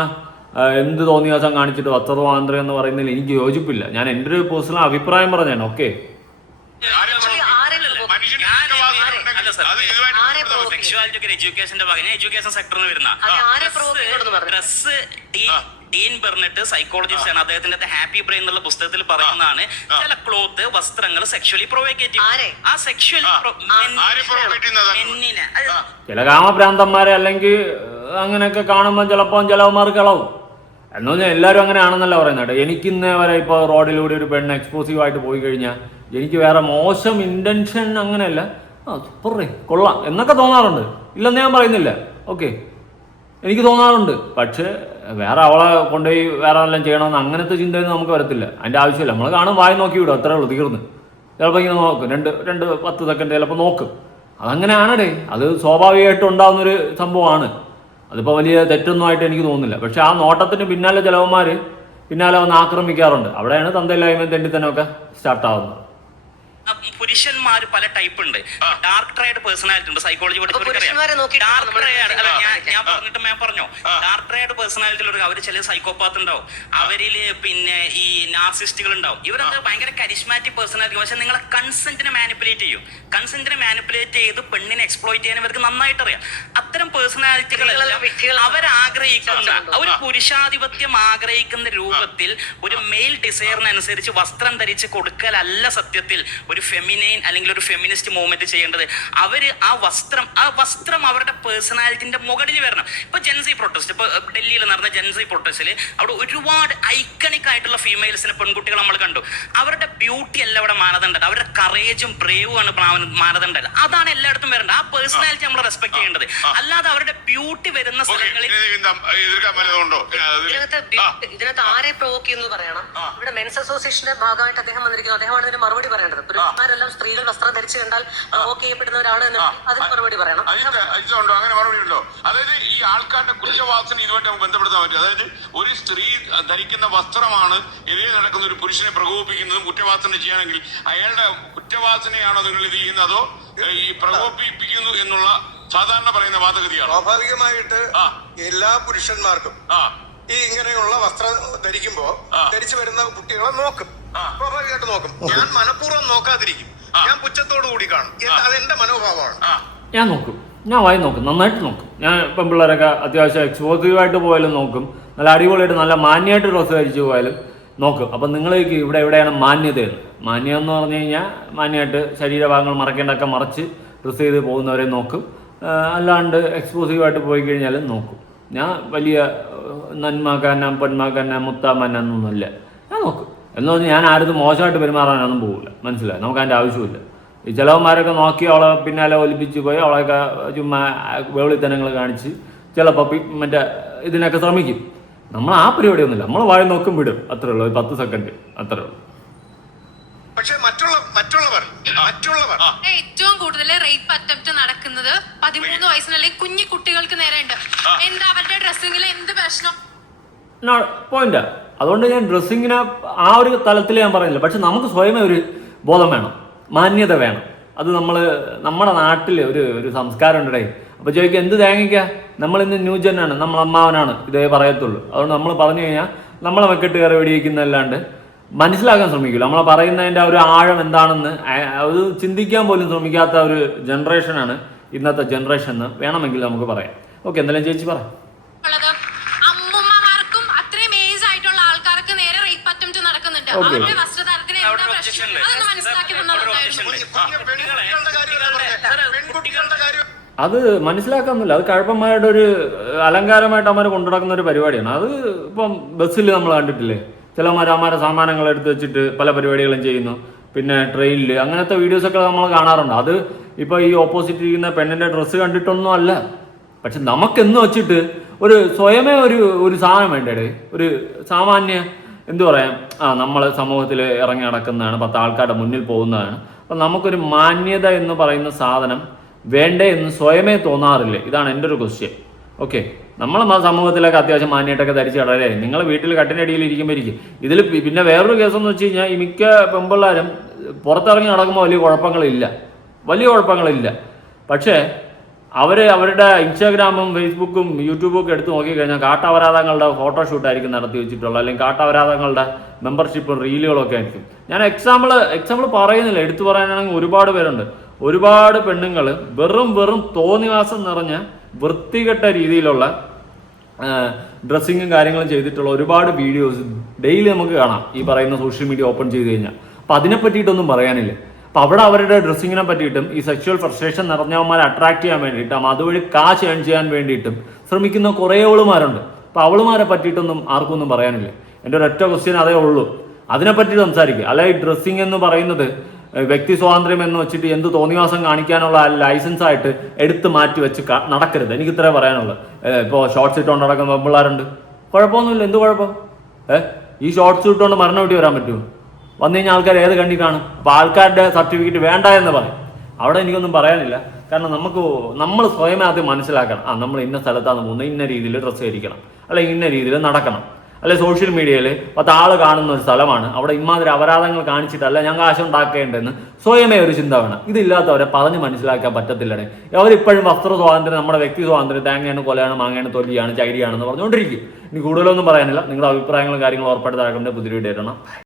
എന്ത് തോന്നിയ ദിവസം കാണിച്ചിട്ട് വസ്ത്രസ്വാതന്ത്ര്യം എന്ന് പറയുന്നതിൽ എനിക്ക് യോജിപ്പില്ല. ഞാൻ എൻ്റെ ഒരു പേഴ്സണൽ അഭിപ്രായം പറഞ്ഞാണ്. ഓക്കെ, സെക്ഷുവാലിറ്റി ഒക്കെ എഡ്യൂക്കേഷന്റെ ഭാഗം എഡ്യൂക്കേഷൻ സെക്ടറിൽ വരുന്ന ഡ്രസ് ഡീൻ ബെർണറ്റ് സൈക്കോളജിസ്റ്റ് ആണ്. അദ്ദേഹത്തിന്റെ ഹാപ്പി ബ്രെയിൻ എന്നുള്ള പുസ്തകത്തിൽ പറയുന്നതാണ് ചില ക്ലോത്ത് വസ്ത്രങ്ങൾ സെക്ഷുവലി പ്രൊവോക്കേറ്റീവ്. ആ സെക്ഷുവലി ചില കാമഭ്രാന്തന്മാരെ അല്ലെങ്കിൽ അങ്ങനെയൊക്കെ കാണുമ്പോൾ ചിലപ്പോൾ ചിലവന്മാർക്ക് ഇളവും. എന്ന് പറഞ്ഞാൽ എല്ലാവരും അങ്ങനെയാണെന്നല്ല പറയുന്നത്. എനിക്കിന്നേ വരെ ഇപ്പോൾ റോഡിലൂടെ ഒരു പെണ്ണ് എക്സ്പോസീവായിട്ട് പോയി കഴിഞ്ഞാൽ എനിക്ക് വേറെ മോശം ഇൻറ്റൻഷൻ അങ്ങനെയല്ല, സൂപ്പറേ കൊള്ളാം എന്നൊക്കെ തോന്നാറുണ്ട്. ഇല്ലെന്ന് ഞാൻ പറയുന്നില്ല. ഓക്കെ, എനിക്ക് തോന്നാറുണ്ട്. പക്ഷേ വേറെ അവളെ കൊണ്ടുപോയി വേറെ എല്ലാം ചെയ്യണമെന്ന് അങ്ങനത്തെ ചിന്തയൊന്നും നമുക്ക് വരത്തില്ല. അതിൻ്റെ ആവശ്യമില്ല. നമ്മൾ കാണും, വായി നോക്കി വിടും, അത്രേ ഉള്ളൂ, തീർന്ന്. ചിലപ്പോൾ ഇങ്ങനെ നോക്കും, 10 സെക്കൻഡ് ചിലപ്പോൾ നോക്കും. അതങ്ങനെയാണടേ, അത് സ്വാഭാവികമായിട്ട് ഉണ്ടാകുന്നൊരു സംഭവമാണ്. അതിപ്പോൾ വലിയ തെറ്റൊന്നുമായിട്ട് എനിക്ക് തോന്നുന്നില്ല. പക്ഷെ ആ നോട്ടത്തിന് പിന്നാലെ ചിലവന്മാർ പിന്നാലെ വന്ന് ആക്രമിക്കാറുണ്ട്. അവിടെയാണ് തന്തയില്ലായ്മയും തെണ്ടിത്തനമൊക്കെ സ്റ്റാർട്ടാവുന്നത്. പുരുഷന്മാർ പല ടൈപ്പ് ഉണ്ട്. ഡാർക്ക് ട്രൈഡ് പേഴ്സണാലിറ്റി ഉണ്ട്. സൈക്കോളജി ഞാൻ പറഞ്ഞോ, ഡാർക്ക് ട്രൈഡ് പേഴ്സണാലിറ്റിയിൽ അവർ ചില സൈക്കോപാത്ത് ഉണ്ടാവും, അവരില് പിന്നെ ഈ നാർസിസ്റ്റുകൾ ഉണ്ടാവും. ഇവരത് ഭയങ്കര കരിസ്മാറ്റിക് പേഴ്സണാലിറ്റി. പക്ഷെ നിങ്ങളെ കൺസെന്റിനെ മാനിപ്പുലേറ്റ് ചെയ്യും. കൺസെന്റിനെ മാനിപ്പുലേറ്റ് ചെയ്ത് പെണ്ണിനെ എക്സ്പ്ലോയിറ്റ് ചെയ്യാൻ ഇവർക്ക് നന്നായിട്ട് അറിയാം. അത്തരം പേഴ്സണാലിറ്റികളെല്ലാം അവരാഗ്രഹിക്കുന്ന ഒരു പുരുഷാധിപത്യം ആഗ്രഹിക്കുന്ന രൂപത്തിൽ ഒരു മെയിൽ ഡിസയറിനനുസരിച്ച് വസ്ത്രം ധരിച്ച് കൊടുക്കലല്ല സത്യത്തിൽ ഒരു ഫെമിനൈൻ അല്ലെങ്കിൽ ഒരു ഫെമിനിസ്റ്റ് മൂവ്മെന്റ് ചെയ്യേണ്ടത്. അവര് ആ വസ്ത്രം അവരുടെ പേഴ്സണാലിറ്റിന്റെ മുകളിൽ വരണം. ഇപ്പൊ ജെൻസി പ്രൊട്ടസ്റ്റ്, ഇപ്പൊ ഡൽഹിയിൽ നടന്ന ജെൻസി പ്രൊട്ടസ്റ്റിൽ അവിടെ ഒരുപാട് ഐക്കണിക് ആയിട്ടുള്ള ഫീമെയിൽസിനെ പെൺകുട്ടികൾ നമ്മൾ കണ്ടു. അവരുടെ ബ്യൂട്ടി അല്ല അവിടെ മാനദണ്ഡം, അവരുടെ കറേജും ബ്രേവും ആണ് മാനദണ്ഡം. അതാണ് എല്ലായിടത്തും വരേണ്ടത്. ആ പേഴ്സണാലിറ്റി നമ്മൾ റെസ്പെക്ട് ചെയ്യേണ്ടത്. അല്ലാതെ അവരുടെ ബ്യൂട്ടി വരുന്ന സ്ഥലങ്ങളിൽ ഇതിനകത്ത് ആരെ പ്രൊവോക്ക് ചെയ്യുന്നു പറയണം. ഇവിടെ മെൻസ് അസോസിയേഷന്റെ ഭാഗമായിട്ട് അദ്ദേഹം വന്നിരിക്കുന്നു. അദ്ദേഹമാണ് ഇതിന് മറുപടി പറയേണ്ടത്. പുരുഷന്മാരെല്ലാം സ്ത്രീകൾ വസ്ത്രം ധരിച്ചു കണ്ടാൽ പ്രൊവോക്ക് ചെയ്യപ്പെടുന്നവരാണ് എന്ന് അതിന് മറുപടി പറയണം. അങ്ങനെ മറുപടി ഉണ്ടോ? അതായത് ഈ ആൾക്കാരുടെ കുറ്റവാസന ഇതുമായിട്ട് നമുക്ക് ബന്ധപ്പെടുത്താൻ പറ്റും. അതായത് ഒരു സ്ത്രീ ധരിക്കുന്ന വസ്ത്രമാണ് എതിരെ നടക്കുന്ന ഒരു പുരുഷനെ പ്രകോപിപ്പിക്കുന്നതും കുറ്റവാസന ചെയ്യുകയാണെങ്കിൽ അയാളുടെ കുറ്റവാസനയാണോ നിങ്ങൾ ഇത് ചെയ്യുന്നത്, അതോ ഈ പ്രകോപിപ്പിക്കുന്നു എന്നുള്ള സാധാരണ പറയുന്ന വാദഗതിയാണ്? സ്വാഭാവികമായിട്ട് എല്ലാ പുരുഷന്മാർക്കും ഈ ഇങ്ങനെയുള്ള വസ്ത്രം ധരിച്ചു വരുന്ന കുട്ടികളെ നോക്കും, സ്വാഭാവികമായിട്ട് നോക്കും. ഞാൻ മനഃപൂർവ്വം നോക്കാതിരിക്കും, ഞാൻ പുച്ഛത്തോടു കൂടി കാണും. അതെന്റെ മനോഭാവമാണ്. ഞാൻ നോക്കും, ഞാൻ വായി നോക്കും, നന്നായിട്ട് നോക്കും. ഞാൻ പെൺപിള്ളേരൊക്കെ അത്യാവശ്യം എക്സ്പോസീവായിട്ട് പോയാലും നോക്കും, നല്ല അടിപൊളിയായിട്ട് നല്ല മാന്യമായിട്ട് ഡ്രസ്സ് ധരിച്ചു പോയാലും നോക്കും. അപ്പം നിങ്ങൾക്ക് എവിടെയാണ് മാന്യതയെന്ന്? മാന്യം എന്ന് പറഞ്ഞു കഴിഞ്ഞാൽ മാന്യമായിട്ട് ശരീരഭാഗങ്ങൾ മറക്കേണ്ടതൊക്കെ മറച്ച് ഡ്രസ്സ് ചെയ്ത് പോകുന്നവരെ നോക്കും. അല്ലാണ്ട് എക്സ്പോസീവായിട്ട് പോയി കഴിഞ്ഞാലും നോക്കും. ഞാൻ വലിയ നന്മാക്കാന പെൺമാക്കാന മുത്താമാനൊന്നുമല്ല, ഞാൻ നോക്കും. എന്ന് പറഞ്ഞാൽ ഞാൻ ആരും മോശമായിട്ട് പെരുമാറാനൊന്നും പോകില്ല, മനസ്സിലായി? നമുക്ക് അതിൻ്റെ ആവശ്യമില്ല. ഈ ചിലവന്മാരൊക്കെ നോക്കി അവളെ പിന്നാലെ ഒലിപ്പിച്ച് പോയി അവളെയൊക്കെ ചുമ്മാ വെളിത്തനങ്ങൾ കാണിച്ച് ചിലപ്പോൾ മറ്റേ ഇതിനൊക്കെ ശ്രമിക്കും. നമ്മൾ ആ പരിപാടിയൊന്നുമില്ല. നമ്മൾ വായി നോക്കും, വിടും, അത്രേ ഉള്ളൂ. 10 സെക്കൻഡ് അത്രേ ഉള്ളൂ. പക്ഷെ മറ്റുള്ളവർ ഏറ്റവും കൂടുതൽ റേപ്പ് അറ്റംപ്റ്റ് നടക്കുന്നത് 13 വയസ്സിനല്ലേ കുഞ്ഞു കുട്ടികൾക്ക് നേരെ ഉണ്ട്. എന്താ അവരുടെ ഡ്രസ്സിങ്ങിൽ എന്ത് പ്രശ്നം? പോയിന്റാ. അതുകൊണ്ട് ഞാൻ ഡ്രസ്സിങ്ങിനെ ആ ഒരു തലത്തിൽ ഞാൻ പറയുന്നില്ല. പക്ഷെ നമുക്ക് സ്വയമേ ഒരു ബോധം വേണം, മാന്യത വേണം. അത് നമ്മുടെ നാട്ടിൽ ഒരു സംസ്കാരം ഉണ്ടേ. അപ്പോൾ ചോദിക്കുക എന്ത് തേങ്ങയ്ക്ക, നമ്മളിന്ന് ന്യൂജനാണ്, നമ്മൾ അമ്മാവനാണ്, ഇതേ പറയത്തുള്ളൂ. അതുകൊണ്ട് നമ്മൾ പറഞ്ഞു കഴിഞ്ഞാൽ നമ്മളെ മെക്കിട്ട് കയറി വെടിവെക്കുന്നതല്ലാണ്ട് മനസ്സിലാക്കാൻ ശ്രമിക്കില്ല. നമ്മളെ പറയുന്നതിൻ്റെ ഒരു ആഴം എന്താണെന്ന് അത് ചിന്തിക്കാൻ പോലും ശ്രമിക്കാത്ത ഒരു ജനറേഷനാണ് ഇന്നത്തെ ജനറേഷൻ എന്ന് വേണമെങ്കിൽ നമുക്ക് പറയാം. ഓക്കെ, എന്തായാലും ചേച്ചി പറയാം. അമ്മൂമ്മമാർക്കും അത്രയും ഏജ് ആയിട്ടുള്ള ആൾക്കാർക്ക് നേരെ റേപ്പ് അറ്റംപ്റ്റ് നടക്കുന്നുണ്ട്. അവരുടെ വസ്ത്രധാരണത്തിന് എന്താ പ്രശ്നം അതൊന്ന് മനസ്സിലാക്കി അത് മനസ്സിലാക്കാമെന്നില്ല. അത് കഴപ്പന്മാരുടെ ഒരു അലങ്കാരമായിട്ട് അമ്മമാർ കൊണ്ടുനടക്കുന്ന ഒരു പരിപാടിയാണ്. അത് ഇപ്പം ബസ്സിൽ നമ്മൾ കണ്ടിട്ടില്ലേ, ചിലമാർ അമ്മമാരെ സാമാനങ്ങൾ എടുത്ത് വെച്ചിട്ട് പല പരിപാടികളും ചെയ്യുന്നു. പിന്നെ ട്രെയിനിൽ അങ്ങനത്തെ വീഡിയോസൊക്കെ നമ്മൾ കാണാറുണ്ട്. അത് ഇപ്പോൾ ഈ ഓപ്പോസിറ്റ് ഇരിക്കുന്ന പെണ്ണിൻ്റെ ഡ്രസ്സ് കണ്ടിട്ടൊന്നും അല്ല. പക്ഷെ നമുക്കെന്ന് വെച്ചിട്ട് ഒരു സ്വയമേ ഒരു സാധനം വേണ്ടേ, ഒരു സാമാന്യ എന്തു പറയാം, നമ്മൾ സമൂഹത്തിൽ ഇറങ്ങി നടക്കുന്നതാണ്, 10 ആൾക്കാരുടെ മുന്നിൽ പോകുന്നതാണ്. അപ്പം നമുക്കൊരു മാന്യത എന്ന് പറയുന്ന സാധനം വേണ്ടേ എന്ന് സ്വയമേ തോന്നാറില്ലേ? ഇതാണ് എൻ്റെ ഒരു ക്വസ്റ്റ്യൻ. ഓക്കെ, നമ്മൾ സമൂഹത്തിലൊക്കെ അത്യാവശ്യം മാന്യമായിട്ടൊക്കെ ധരിച്ച് കിടരേ, നിങ്ങൾ വീട്ടിൽ കട്ടിനടിയിൽ ഇരിക്കുമ്പോൾ ഇരിക്കും. ഇതിൽ പിന്നെ വേറൊരു കേസെന്ന് വെച്ച് കഴിഞ്ഞാൽ ഈ മിക്ക പെൺപിള്ളേരും പുറത്തിറങ്ങി നടക്കുമ്പോൾ വലിയ കുഴപ്പങ്ങളില്ല. പക്ഷേ അവരുടെ ഇൻസ്റ്റാഗ്രാമും ഫേസ്ബുക്കും യൂട്യൂബും ഒക്കെ എടുത്ത് നോക്കിക്കഴിഞ്ഞാൽ കാട്ടപരാധങ്ങളുടെ ഫോട്ടോഷൂട്ടായിരിക്കും നടത്തി വെച്ചിട്ടുള്ളത്, അല്ലെങ്കിൽ കാട്ടപരാധങ്ങളുടെ മെമ്പർഷിപ്പും റീലുകളൊക്കെ ആയിരിക്കും. ഞാൻ എക്സാമ്പിൾ പറയുന്നില്ല, എടുത്തു പറയാനാണെങ്കിൽ ഒരുപാട് പേരുണ്ട്. ഒരുപാട് പെണ്ണുങ്ങൾ വെറും തോന്നിവാസം നിറഞ്ഞ വൃത്തികെട്ട രീതിയിലുള്ള ഡ്രസ്സിങ്ങും കാര്യങ്ങളും ചെയ്തിട്ടുള്ള ഒരുപാട് വീഡിയോസ് ഡെയിലി നമുക്ക് കാണാം ഈ പറയുന്ന സോഷ്യൽ മീഡിയ ഓപ്പൺ ചെയ്ത് കഴിഞ്ഞാൽ. അപ്പം അതിനെ പറ്റിയിട്ടൊന്നും പറയാനില്ല. അപ്പം അവിടെ അവരുടെ ഡ്രസ്സിങ്ങിനെ പറ്റിയിട്ടും ഈ സെക്ഷുവൽ ഫ്രസ്ട്രേഷൻ നിറഞ്ഞവന്മാരെ അട്രാക്ട് ചെയ്യാൻ വേണ്ടിയിട്ടും അതുവഴി കാശ് ഏൺ ചെയ്യാൻ വേണ്ടിയിട്ടും ശ്രമിക്കുന്ന കുറേ അവളുമാരുണ്ട്. അപ്പം അവളുമാരെ പറ്റിയിട്ടൊന്നും ആർക്കൊന്നും പറയാനില്ല. എൻ്റെ ഒരൊറ്റ ക്വസ്റ്റ്യൻ അതേ ഉള്ളൂ, അതിനെപ്പറ്റി സംസാരിക്കുക. അല്ല, ഈ ഡ്രസ്സിങ് എന്ന് പറയുന്നത് വ്യക്തി സ്വാതന്ത്ര്യം എന്ന് വെച്ചിട്ട് എന്ത് തോന്നിവാസം കാണിക്കാനുള്ള ലൈസൻസ് ആയിട്ട് എടുത്ത് മാറ്റി വെച്ച് നടക്കരുത്. എനിക്ക് ഇത്രേ പറയാനുള്ളത്. ഇപ്പോൾ ഷോർട്ട്സ് ഇട്ടുകൊണ്ട് നടക്കുന്ന പിള്ളേരുണ്ട്, കുഴപ്പമൊന്നുമില്ല. എന്ത് കുഴപ്പം? ഈ ഷോർട്ട്സ് ഇട്ടുകൊണ്ട് മരണം വീട്ടി വരാൻ പറ്റുമോ? വന്നു കഴിഞ്ഞാൽ ആൾക്കാർ ഏത് കണ്ടി കാണും? അപ്പോൾ ആൾക്കാരുടെ സർട്ടിഫിക്കറ്റ് വേണ്ട എന്ന് പറയും. അവിടെ എനിക്കൊന്നും പറയാനില്ല. കാരണം നമ്മൾ സ്വയം ആദ്യം മനസ്സിലാക്കണം, നമ്മൾ ഇന്ന സ്ഥലത്താണ് പോകുന്നത്, ഇന്ന രീതിയിൽ ഡ്രസ്സ് ധരിക്കണം, അല്ലെങ്കിൽ ഇന്ന രീതിയിൽ നടക്കണം. അല്ലെ സോഷ്യൽ മീഡിയയിൽ 10 ആൾ കാണുന്ന ഒരു സ്ഥലമാണ്, അവിടെ ഇമാതിരി അപരാധങ്ങൾ കാണിച്ചിട്ടല്ല ഞാൻ കാശ് ഉണ്ടാക്കേണ്ടതെന്ന് സ്വയമേ ഒരു ചിന്ത വേണം. ഇതില്ലാത്തവരെ പറഞ്ഞ് മനസ്സിലാക്കാൻ പറ്റത്തില്ലടേ. അവരിപ്പോഴും വസ്ത്ര സ്വാതന്ത്ര്യം, നമ്മുടെ വ്യക്തി സ്വാതന്ത്ര്യം തേങ്ങയാണ്, കൊലയാണ്, മാങ്ങയാണ്, തൊല്ലിയാണ്, ചൈരിയാണെന്ന് പറഞ്ഞുകൊണ്ടിരിക്കും. ഇനി കൂടുതലൊന്നും പറയാനില്ല. നിങ്ങളുടെ അഭിപ്രായങ്ങളും കാര്യങ്ങളും ഉറപ്പായിട്ട് താഴെ പുതിയ വീഡിയോ ഇടണം.